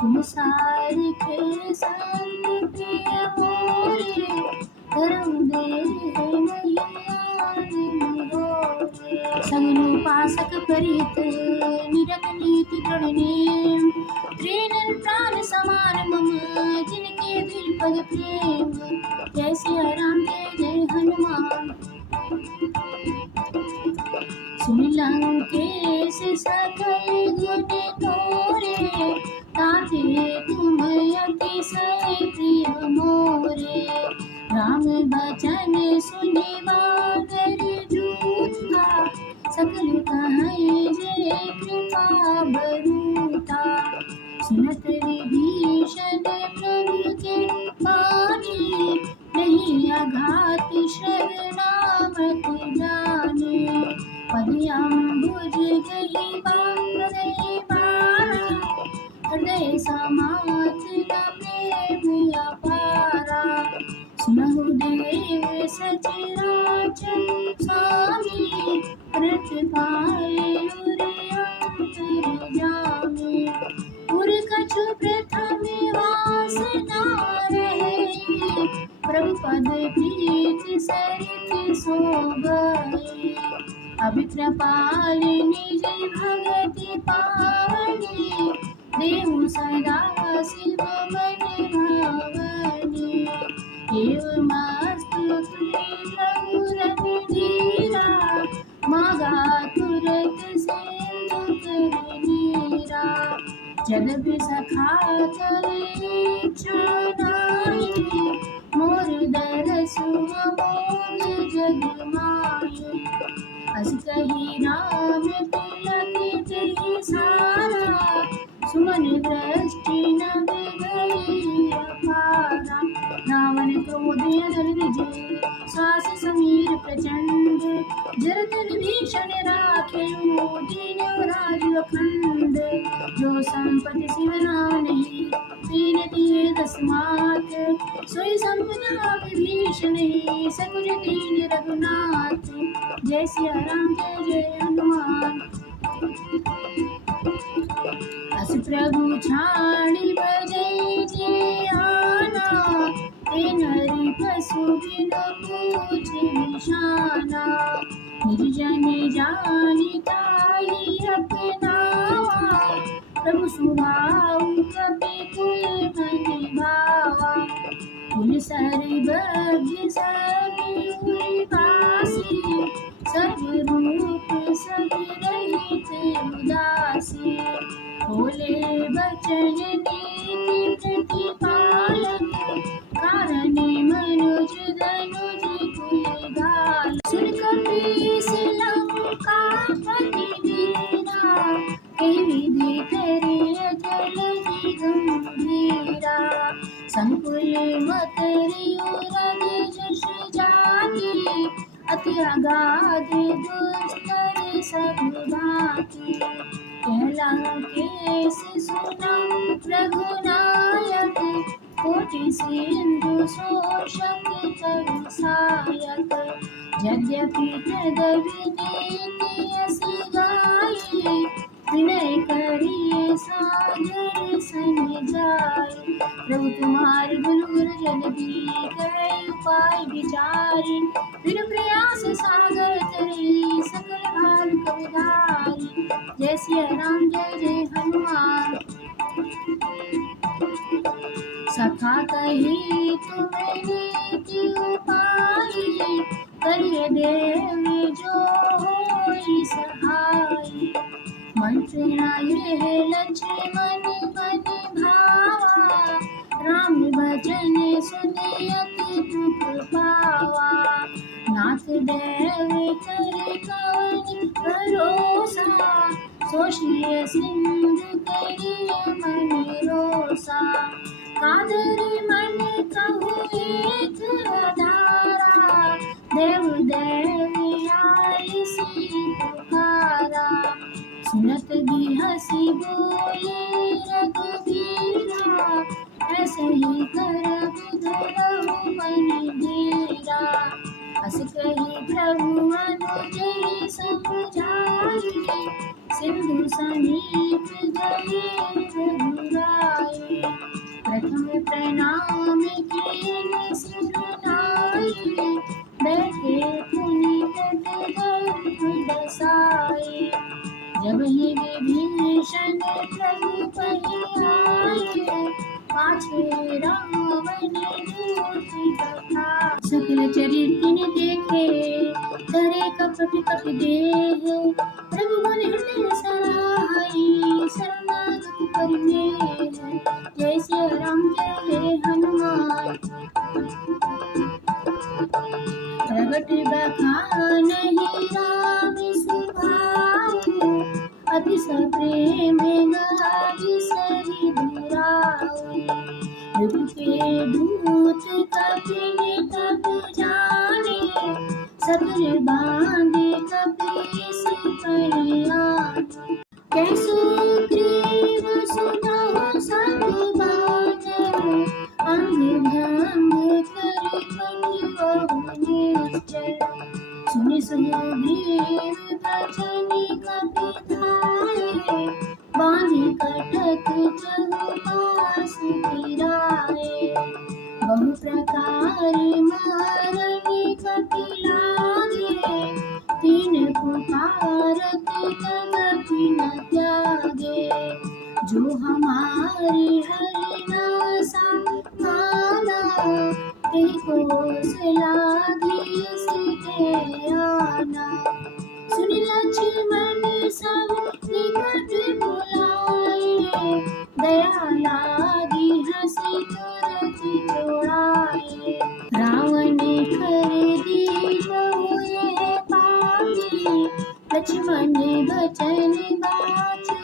तुम सारिखे संत प्रिय मोरे। धर्म देह नहीं आदि होरे। संग उपासक परित निरत नीति दृढ़ नेम। त्रिनयन प्राण समान मम जिनके दिल पग प्रेम। जय सिया राम जय जय हनुमान। सुन लंकेश सकल गुण तोरे। ताते तुम अतिशय प्रिय मोरे। राम बचन सुनि बादर जूथा। सकल कहाई जय कृपा बरूथा। सुनत विभीषण प्रभु के बानी। नहीं अघात शरणामत जाने। पद अम्बुज गही बांधे बारा। हृदय समात न प्रेम अपारा। सुनहु देव सचराचर स्वामी। रट पाए उर अंतर्यामी। उर कछु प्रथम वासना रहे। प्रभु पद प्रीत सरित सोबई। अब कृपाल निज भगति पावनी। देहु सदा शिव मन भावनी। एव मस्तु रघुरति धीरा। मागा तुरत सिंधु कर नीरा। जगत सखा कवि नाहि। मोर दरसु अमोघ जग माहि। अस कही राम तिलक जहि सारा। सुमन दृष्टि नभ गई अपारा। रावण क्रोध अधर विजय श्वास समीर प्रचंड। जरत विभीषण राखेउ दीनउ राजु अखंड। जो संपत्ति शिव नाहि तीन तिये दस मात। सोई संपदा विभीषण सकुच दीन रघुनाथ। जय सिया राम जय जय हनुमान। अस प्रभु छाड़ी बजई जे आना। ते नरि पशु बिन पूछ निशाना। निर्जन जानि ताहि अपनावा। प्रभु सुभाउ कपि कुल मन भावा। कुल सर्वज्ञ सब उर्वासी। सब रूप सब रहित उदासी। बोले बचन नीति प्रतिपालक। कारण मनुज धनुज कुल घाल। सुन कपीस लंकापति वीरा। कई विधि करे अचल गंभीरा। संकुल मकरि उरग जस जाति। अति अगाध दुस्तर सब भांति। लंकेश सुना रघुनायक, कोटि सिंधु शोषक कवि सायक। यद्यपि तदपि नीति यस गाई, विनय करिए सादर सन जाई। प्रभु तुम्हारी गुरुर जल्दी करे उपाय विचारी, बिनु प्रयास सागर तरी सकल भार कविधारी। जय सिया राम जय जय हनुमान, सखा कही तुम्हें नीति उपाय, करिए देव जो होई सहाय। मंत्र ये लक्ष्मण बन भावा, राम भजन सुनियति दुख पावा। नाथ देव कर कवन भरोसा, सोचिए सिंधु करिए मन रोसा। कादर मन कहु एक धारा, देव देव आई सी पुकारा। सुनत भी हंसी बोले रघुबीरा, ऐसे ही करब धरहु मन धीरा। हस कही प्रभु अनुजई समझाई, सिंधु समीप गए रघुराई। प्रथम प्रणाम किए सिरनाई, बैठे पुनि तट गर्भ दसाई। जब ही विभीषण प्रभु पहि आए, पाछे रावण दूत कथा। सकल चरित तिन देखे, करे कपट कपि देह। प्रभु मन हृदय सराई, शरणागत परिनेह। जय सिया राम जय जय हनुमान, प्रगट बखानहि राम सुभाऊ। अतिशय प्रेम गाहि सहि दुराऊ, युग के दूत कपि तब जाने। सकल बांधे कपीस परियाने, कैसो ग्रीव सुनहु सब बानर। अंग भंग करि पठिबहु निश्चर, सुनि सुग्रीव बचन कपि धाये। बाँधि कटक चहुपास फिराए, बहु प्रकार मारनि कपि लागे। तीन पुकारत तदपि न त्यागे, जो हमारे हरि नासा माना। ते कौशलाधि सीते आना, सुनि लक्ष्मण सब निकट बुलाए। दया लागी हंसी तुरत छोड़ाए, रावण कर दीजहु यह पाती। लक्ष्मण बचन बाँचि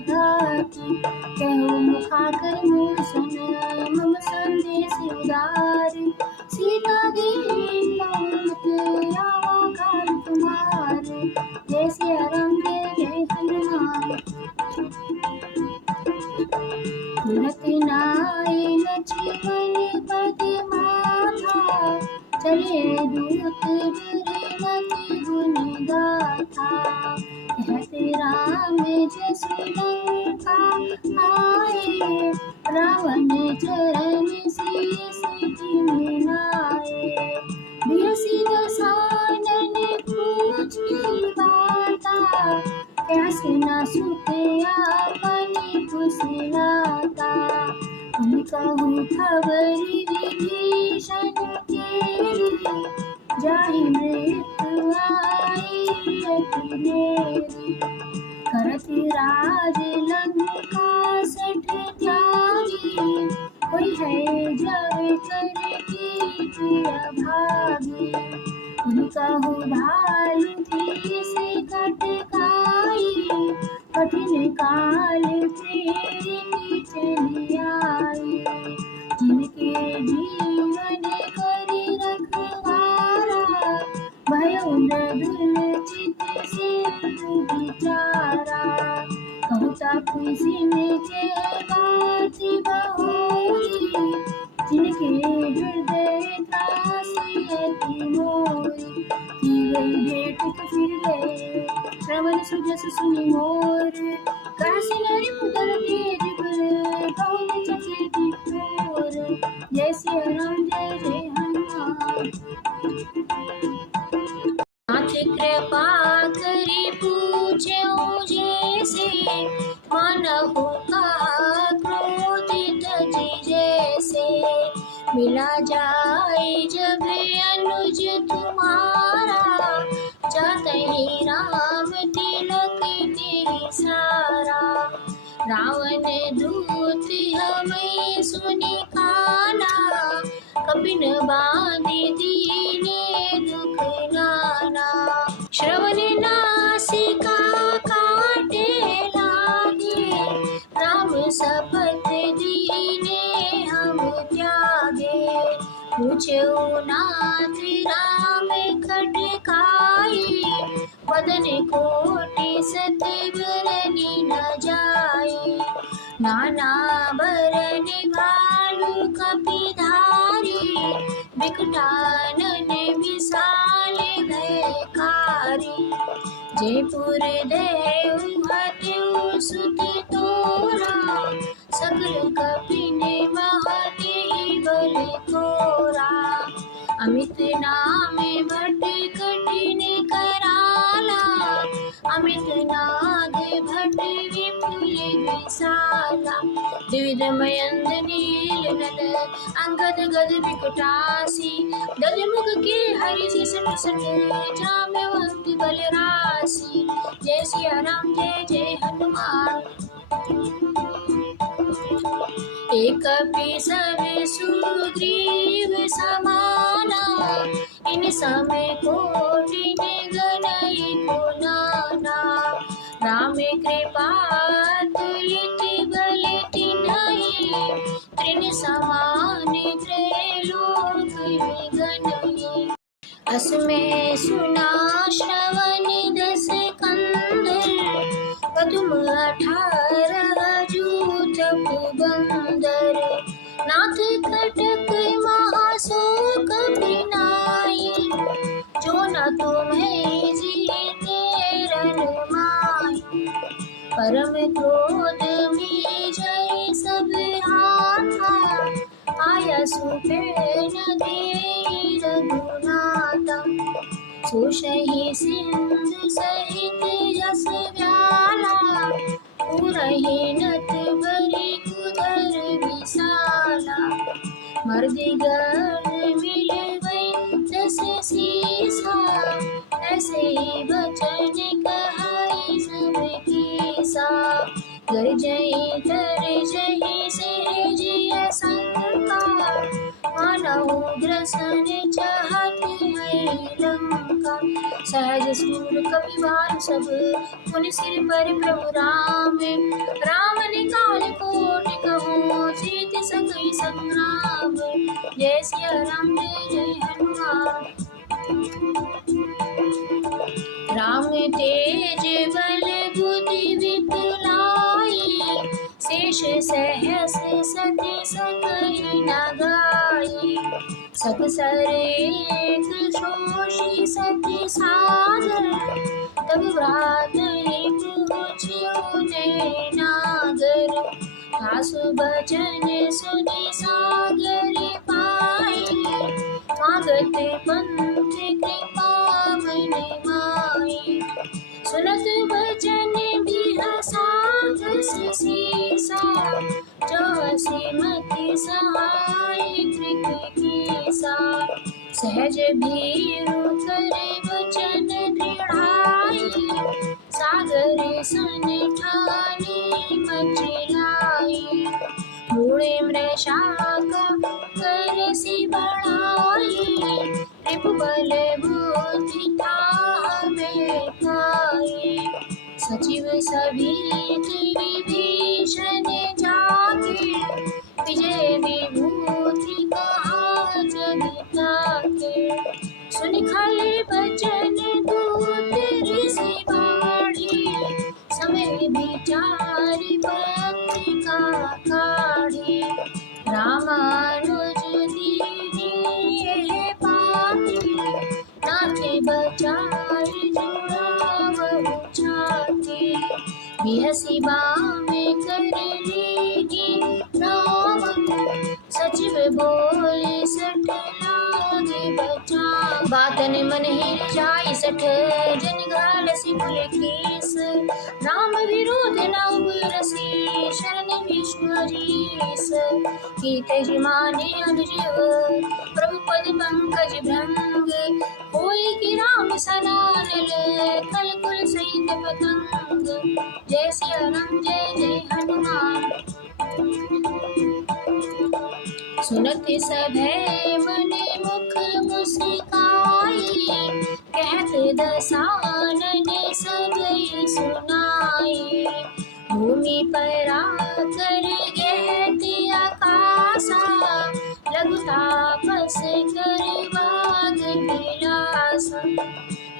घाटी, कहु मुखाकर मोसन मम संदेश उदार। सीता देवी पहुँचत आवा काल तुम्हारे, जय सिया राम जय जय हनुमान। तुरत नाय लक्ष्मण पद माथा, चले दूत बिरमति गुण गाथा। कहत राम जसु लंका आए, रावण चरण शीस तिन्हि नाए। बियसि दसानन पूछी बाता, कैसे न सुते आपनि कुशलता। तुम कहु खबर विभीषण केरी, जाहि मृत्यु आई अति देरी। करत राज लंका सठ त्यागी, कोई है जग कर कीर्ति अभागी। तुम कहु भालु तीस कटकाई, कठिन काल फेरि चली आई। जिनके जीवन करि रखवारा, भयो मृदुल चित सिंधु बिचारा। तापसी में बात बहोरी, जिनके हृदय त्रासी अति मोरी, की गई भेंट तो फिर गए श्रवण सुजस सुनि मोर, काशी नरी पुतर तेज पर बहुत चचे ठोर, जय सिया राम जय जय हनुमान। नाथ कृपा करी पूछे जैसे, मानहु का क्रोधित जैसे, मिला जाए जब अनुज तुम्हारा, जातहि राम तिलक तेहि सारा, रावण दूत हमें सुनि काना, कपिन बांधि दीने दुख नाना, श्रवण नासिका काटे लागे, राम शपथ दीने हम त्यागे, पूछो नाथ राम खटकाई, वदन कोटि सत बरनि न जाई, नाना बरन भालु कपिधारी, बिकटानन विशाल भयकारी, जयपुर देव भट्टु सुत तोरा, सकल कपिन महति बल थोरा, अमित नाम भट्ट कठिन कराला, अमित नाद भट्ट विपुल विशाला, द्विविध मयंद नील नल अंगद गद बिकटासी, गजमुख के हरि सट सट जाम्यवंत बल राशि, जय सिया राम जय जय हनुमान। एक कपि सब सुग्रीव समाना, इन समय कोटि गणई को नाना, राम कृपा तुलित बल तिन्हई, तृण समान त्रैलोक गणई, असमय सुना श्रवण दस कंदर, पदुम 18 जूथ बंदर, नाथ कटक महाशोक बिनाई, जो न तुम्हें जीते रनमाई, परम क्रोध में जय सब हाथा, आया सुफेन दे रघुनाथा, सुषहि सिंधु सहित जस व्याला, पूरहि नत बरि उदर विशाला, मर्दिगण मिलवै दस सीसा, ऐसे वचन कहै सब कीसा, गर्जहि तर्जहि सहज असंका, मानहु ग्रसन चाहत है लंका, सहज सूर कपिवार सब पुनि सिर पर प्रभु राम, राम निकाल कोटि कहूँ सीत सकै संग्राम, जय सिया राम जय जय हनुमान। राम तेज बल बुद्धि विपुलाई, शेष सहस सति सकहि न गाई, सकसर एक शोषि सति सागर, तब भ्रातहि पूछ्यो जय नागर, तासु बचन सुनि सागर पाई, मागत पंथ कृपा मन माई, सुनत बचन बिहसा जस सीसा, जो हसिमति सहाय कृत कीसा, सहज भीरु करे वचन दृढ़ाई, सागर सन ठानी मचलाई, मूढ़े मृषा करसि बढ़ाई, रिपु बल बुद्धि था में पाई, सचिव सभीत विभीषण जाके, विजय विभूति कहा जग ताके, सुनि खल बचन दूत ऋषि बाढ़ी, समय विचार भक्ति का काढ़े। रामानुज दीजिए पाती, नाथे बचाए जुड़ावहु छाती। बिहसी बामे कर लेगी राम, सचिव बोले सठ लागे बचा। बातन मन हिर जाय सठ, जन घालसी फुल केस। राम विरोध न उबरसी, शरण विष्णु हरीस। कीर्ति माने अनुजीव, प्रभु पद पंकज भृंग। होय कि राम सनानल, कल कुल सहित पतंग। जय सिया राम जय जय हनुमान। सुनत सभय मन मुख मुस्काई, कहत दसानन सबई सुनाई। भूमि परा कर गहत आकाशा, लघु तापस कर बाग बिलासा।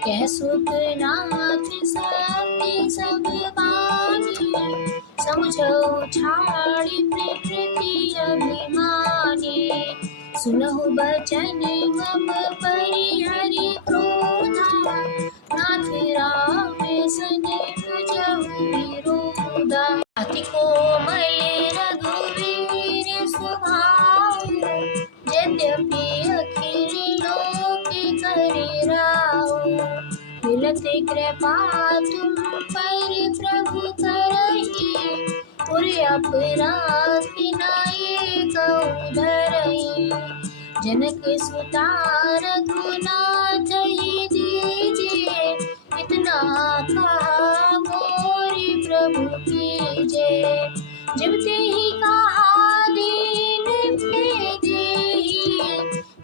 कह सुख नाथ सत्य सब बानी, समझो छाड़ी प्रकृति अभिमानी। सुनहु बचन मम परिहरि क्रोधा, नाथ राम सन भुजहु विरोधा। अति कोमल रघुवीर स्वभाव, यद्यपि अखिल लोक करे राव। मिलत कृपा तुम पर प्रभु करहि, पुर अपराध नायक धरहि। जनक सुता रघुनाथ ही दीजिए, इतना कहा मोरी प्रभु कीजिए। जब ते ही कहा दीन भेदेहि,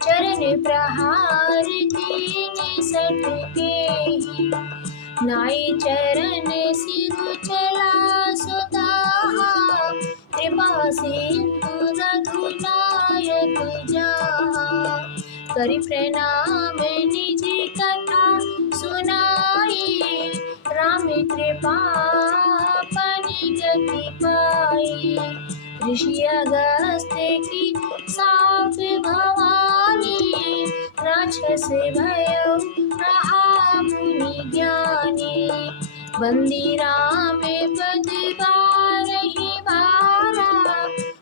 चरण प्रहार दीन सटकेहि। नाई चरण सिरु चला सुताहा, कृपा सिंधु रघुनायक जहाँ। करि प्रणाम निज कथा सुनाई, राम कृपा पनि गति पाई। ऋषि अगस्त्य की साप भवानी, राक्षस भयउ रहा मुनि ज्ञानी। बंदी राम पद बारहि बारा,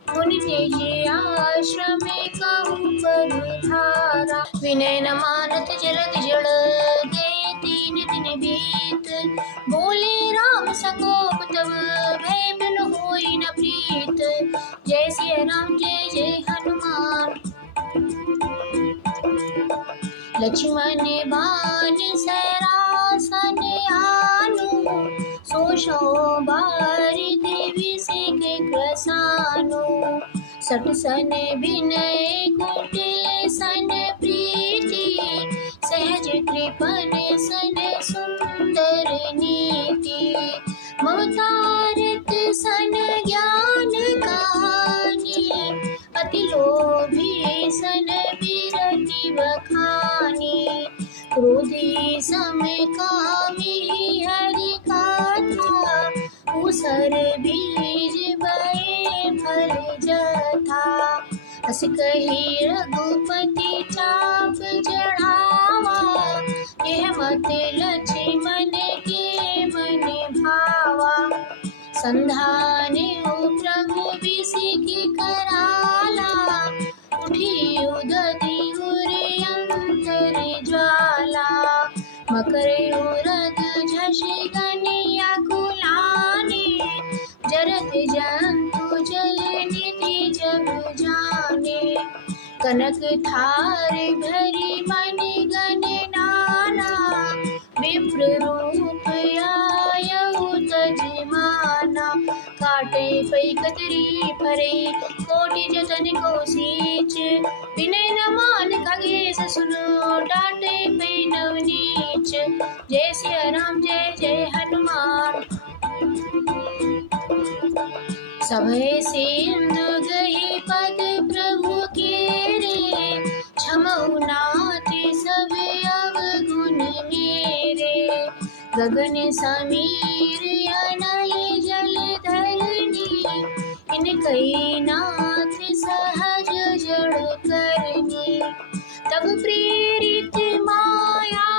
मुनि तेज आश्रम कहु पदधारा। विनय न मानत जलद जड़, गए 3 दिन बीत। बोले राम सकोप तब, भय बिनु होई न प्रीत। जय सिया राम जय जय हनुमान। लक्ष्मण बाण सरासन आनु, सोशो बारि देवी से के क्रसानु। सठ सन विनय कुटिल सन प्रीति, सहज कृपण सन सुंदर नीति। ममतारत सन ज्ञान कहानी, अति लोभी सन विरति बखानी। क्रोधी सम कामी हरि कथा, उसर बीज बहे फल जथा। अस कही रघुपति चाप चढ़ावा, यह मत लक्ष्मण के मन भावा। संधाने प्रभु बिसिक कराला, उठी उदधि उर अंतर ज्वाला। मकर उरग झषि गनिया कुलानी, जरत जंतु जल निधि जग जाने। कनक थार भरी मणि गण नाना, विप्र रूप आयउ तजमाना। काटे पै कतरी फरे, कोटि जतन को सींच। विनय न मान खगेश सुनो, डांटे पै नवनीच। जय सिया राम जय जय हनुमान। सभय सिंधु गहि पद प्रभु केरे, क्षमउ नाथ सब अवगुण मेरे। गगन समीर अनल जल भय नाथ सहज जड़ करनी। तब प्रेरित माया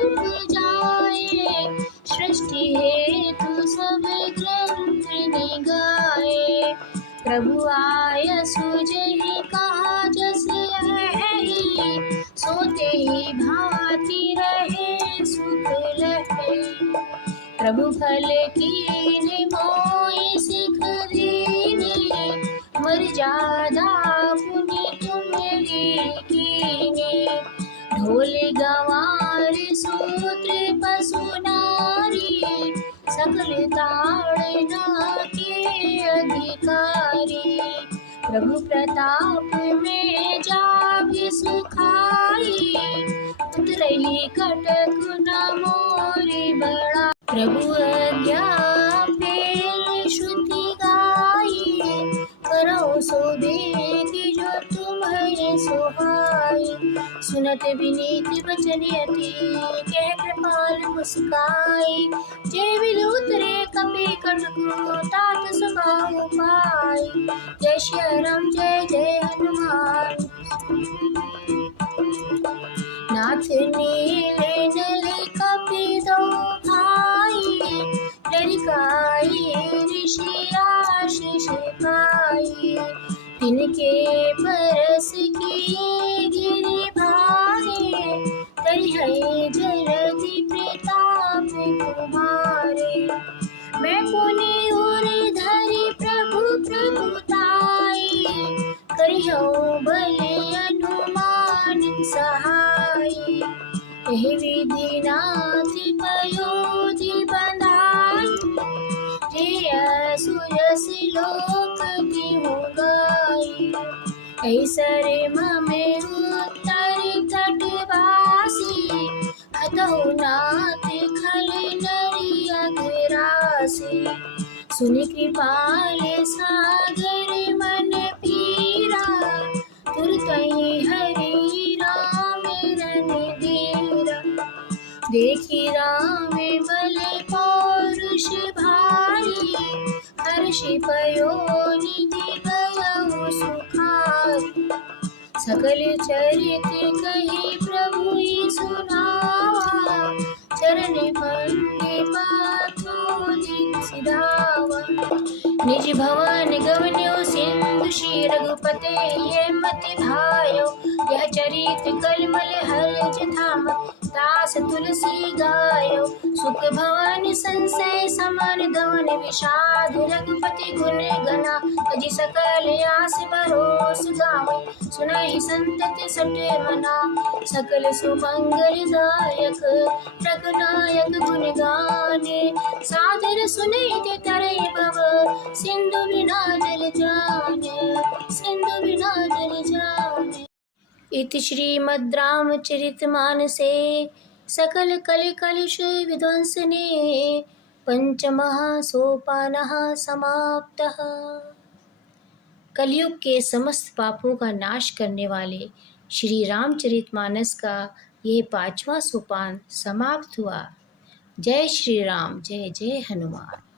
उपजाए, सृष्टि हेतु सब ग्रंथ निगाए। प्रभु आय सुजहि कहा जस यही, सोते ही भांति रहे सुख लहे। प्रभु फल कीन्ह मोहि सिख दीन्हे, मर्यादा पुनि तुम कीन्हे। ढोल गंवार सूत्र पशु नारी, सकल ताड़ना के अधिकारी। प्रभु प्रताप में जाभि सुखाई, उतरहि कटक न मोरि बड़ा। प्रभु आज्ञा पेल श्रुति गाई, करो सो बेगी जो तुम्हें सुहाई। सुनत विनीत वचन अति, कह कृपाल मुस्काई। जय विधु उतरे कपि कटकु, तात सुखाउ पाई। जय श्री राम जय जय हनुमान। नाथ नीले नले कपि दो भाई, लड़काई ऋषि आशीष पाई। तिनके परस किए गिरि भारे, तरिहै जरति प्रताप तुम्हारे। मैं पुनि उर धरि प्रभु प्रभुताई, करिहौ बल हनुमान सहाई। एहि विधि नाथ पयोधि बंधाई, जय सुयस लोक तिहु गाई। ऐसरे ममे उत्तर तटवासी, हतहु नाथ खल नरि अघरासी। सुनि कृपाल सागर मन पीरा, तुरतहि हरि राम रणधीरा। देखि राम बल पौरुष भारी, हर्षि पयोनिधि भयउ सुखारी। सकल चरित कहि प्रभु सुनावा, चरण पंके पाथो सिधावा। निज भवन गवन्यो सिंधु श्री रघुपते, ये मति भायो। यह चरित कलमल हर्ष धाम, दास तुलसी गायो। सुख भवन संसय समन दवन विषाद, रघुपति गुण गना तजि सकल आस बरोस गावै। सुनहि संतति सट मना, सकल सुमंगल दायक। रघुनायक गुण गाने, सादर सुनैते तरई भव। सिंधु बिना जल जाने, सिंधु बिना जल जाने। इति श्रीमद् रामचरितमानसे सकल कलिकलुष विध्वंसने, पंचमः सोपानः समाप्तः। कलयुग के समस्त पापों का नाश करने वाले श्री रामचरितमानस का यह 5वां सोपान समाप्त हुआ। जय श्री राम जय जय हनुमान।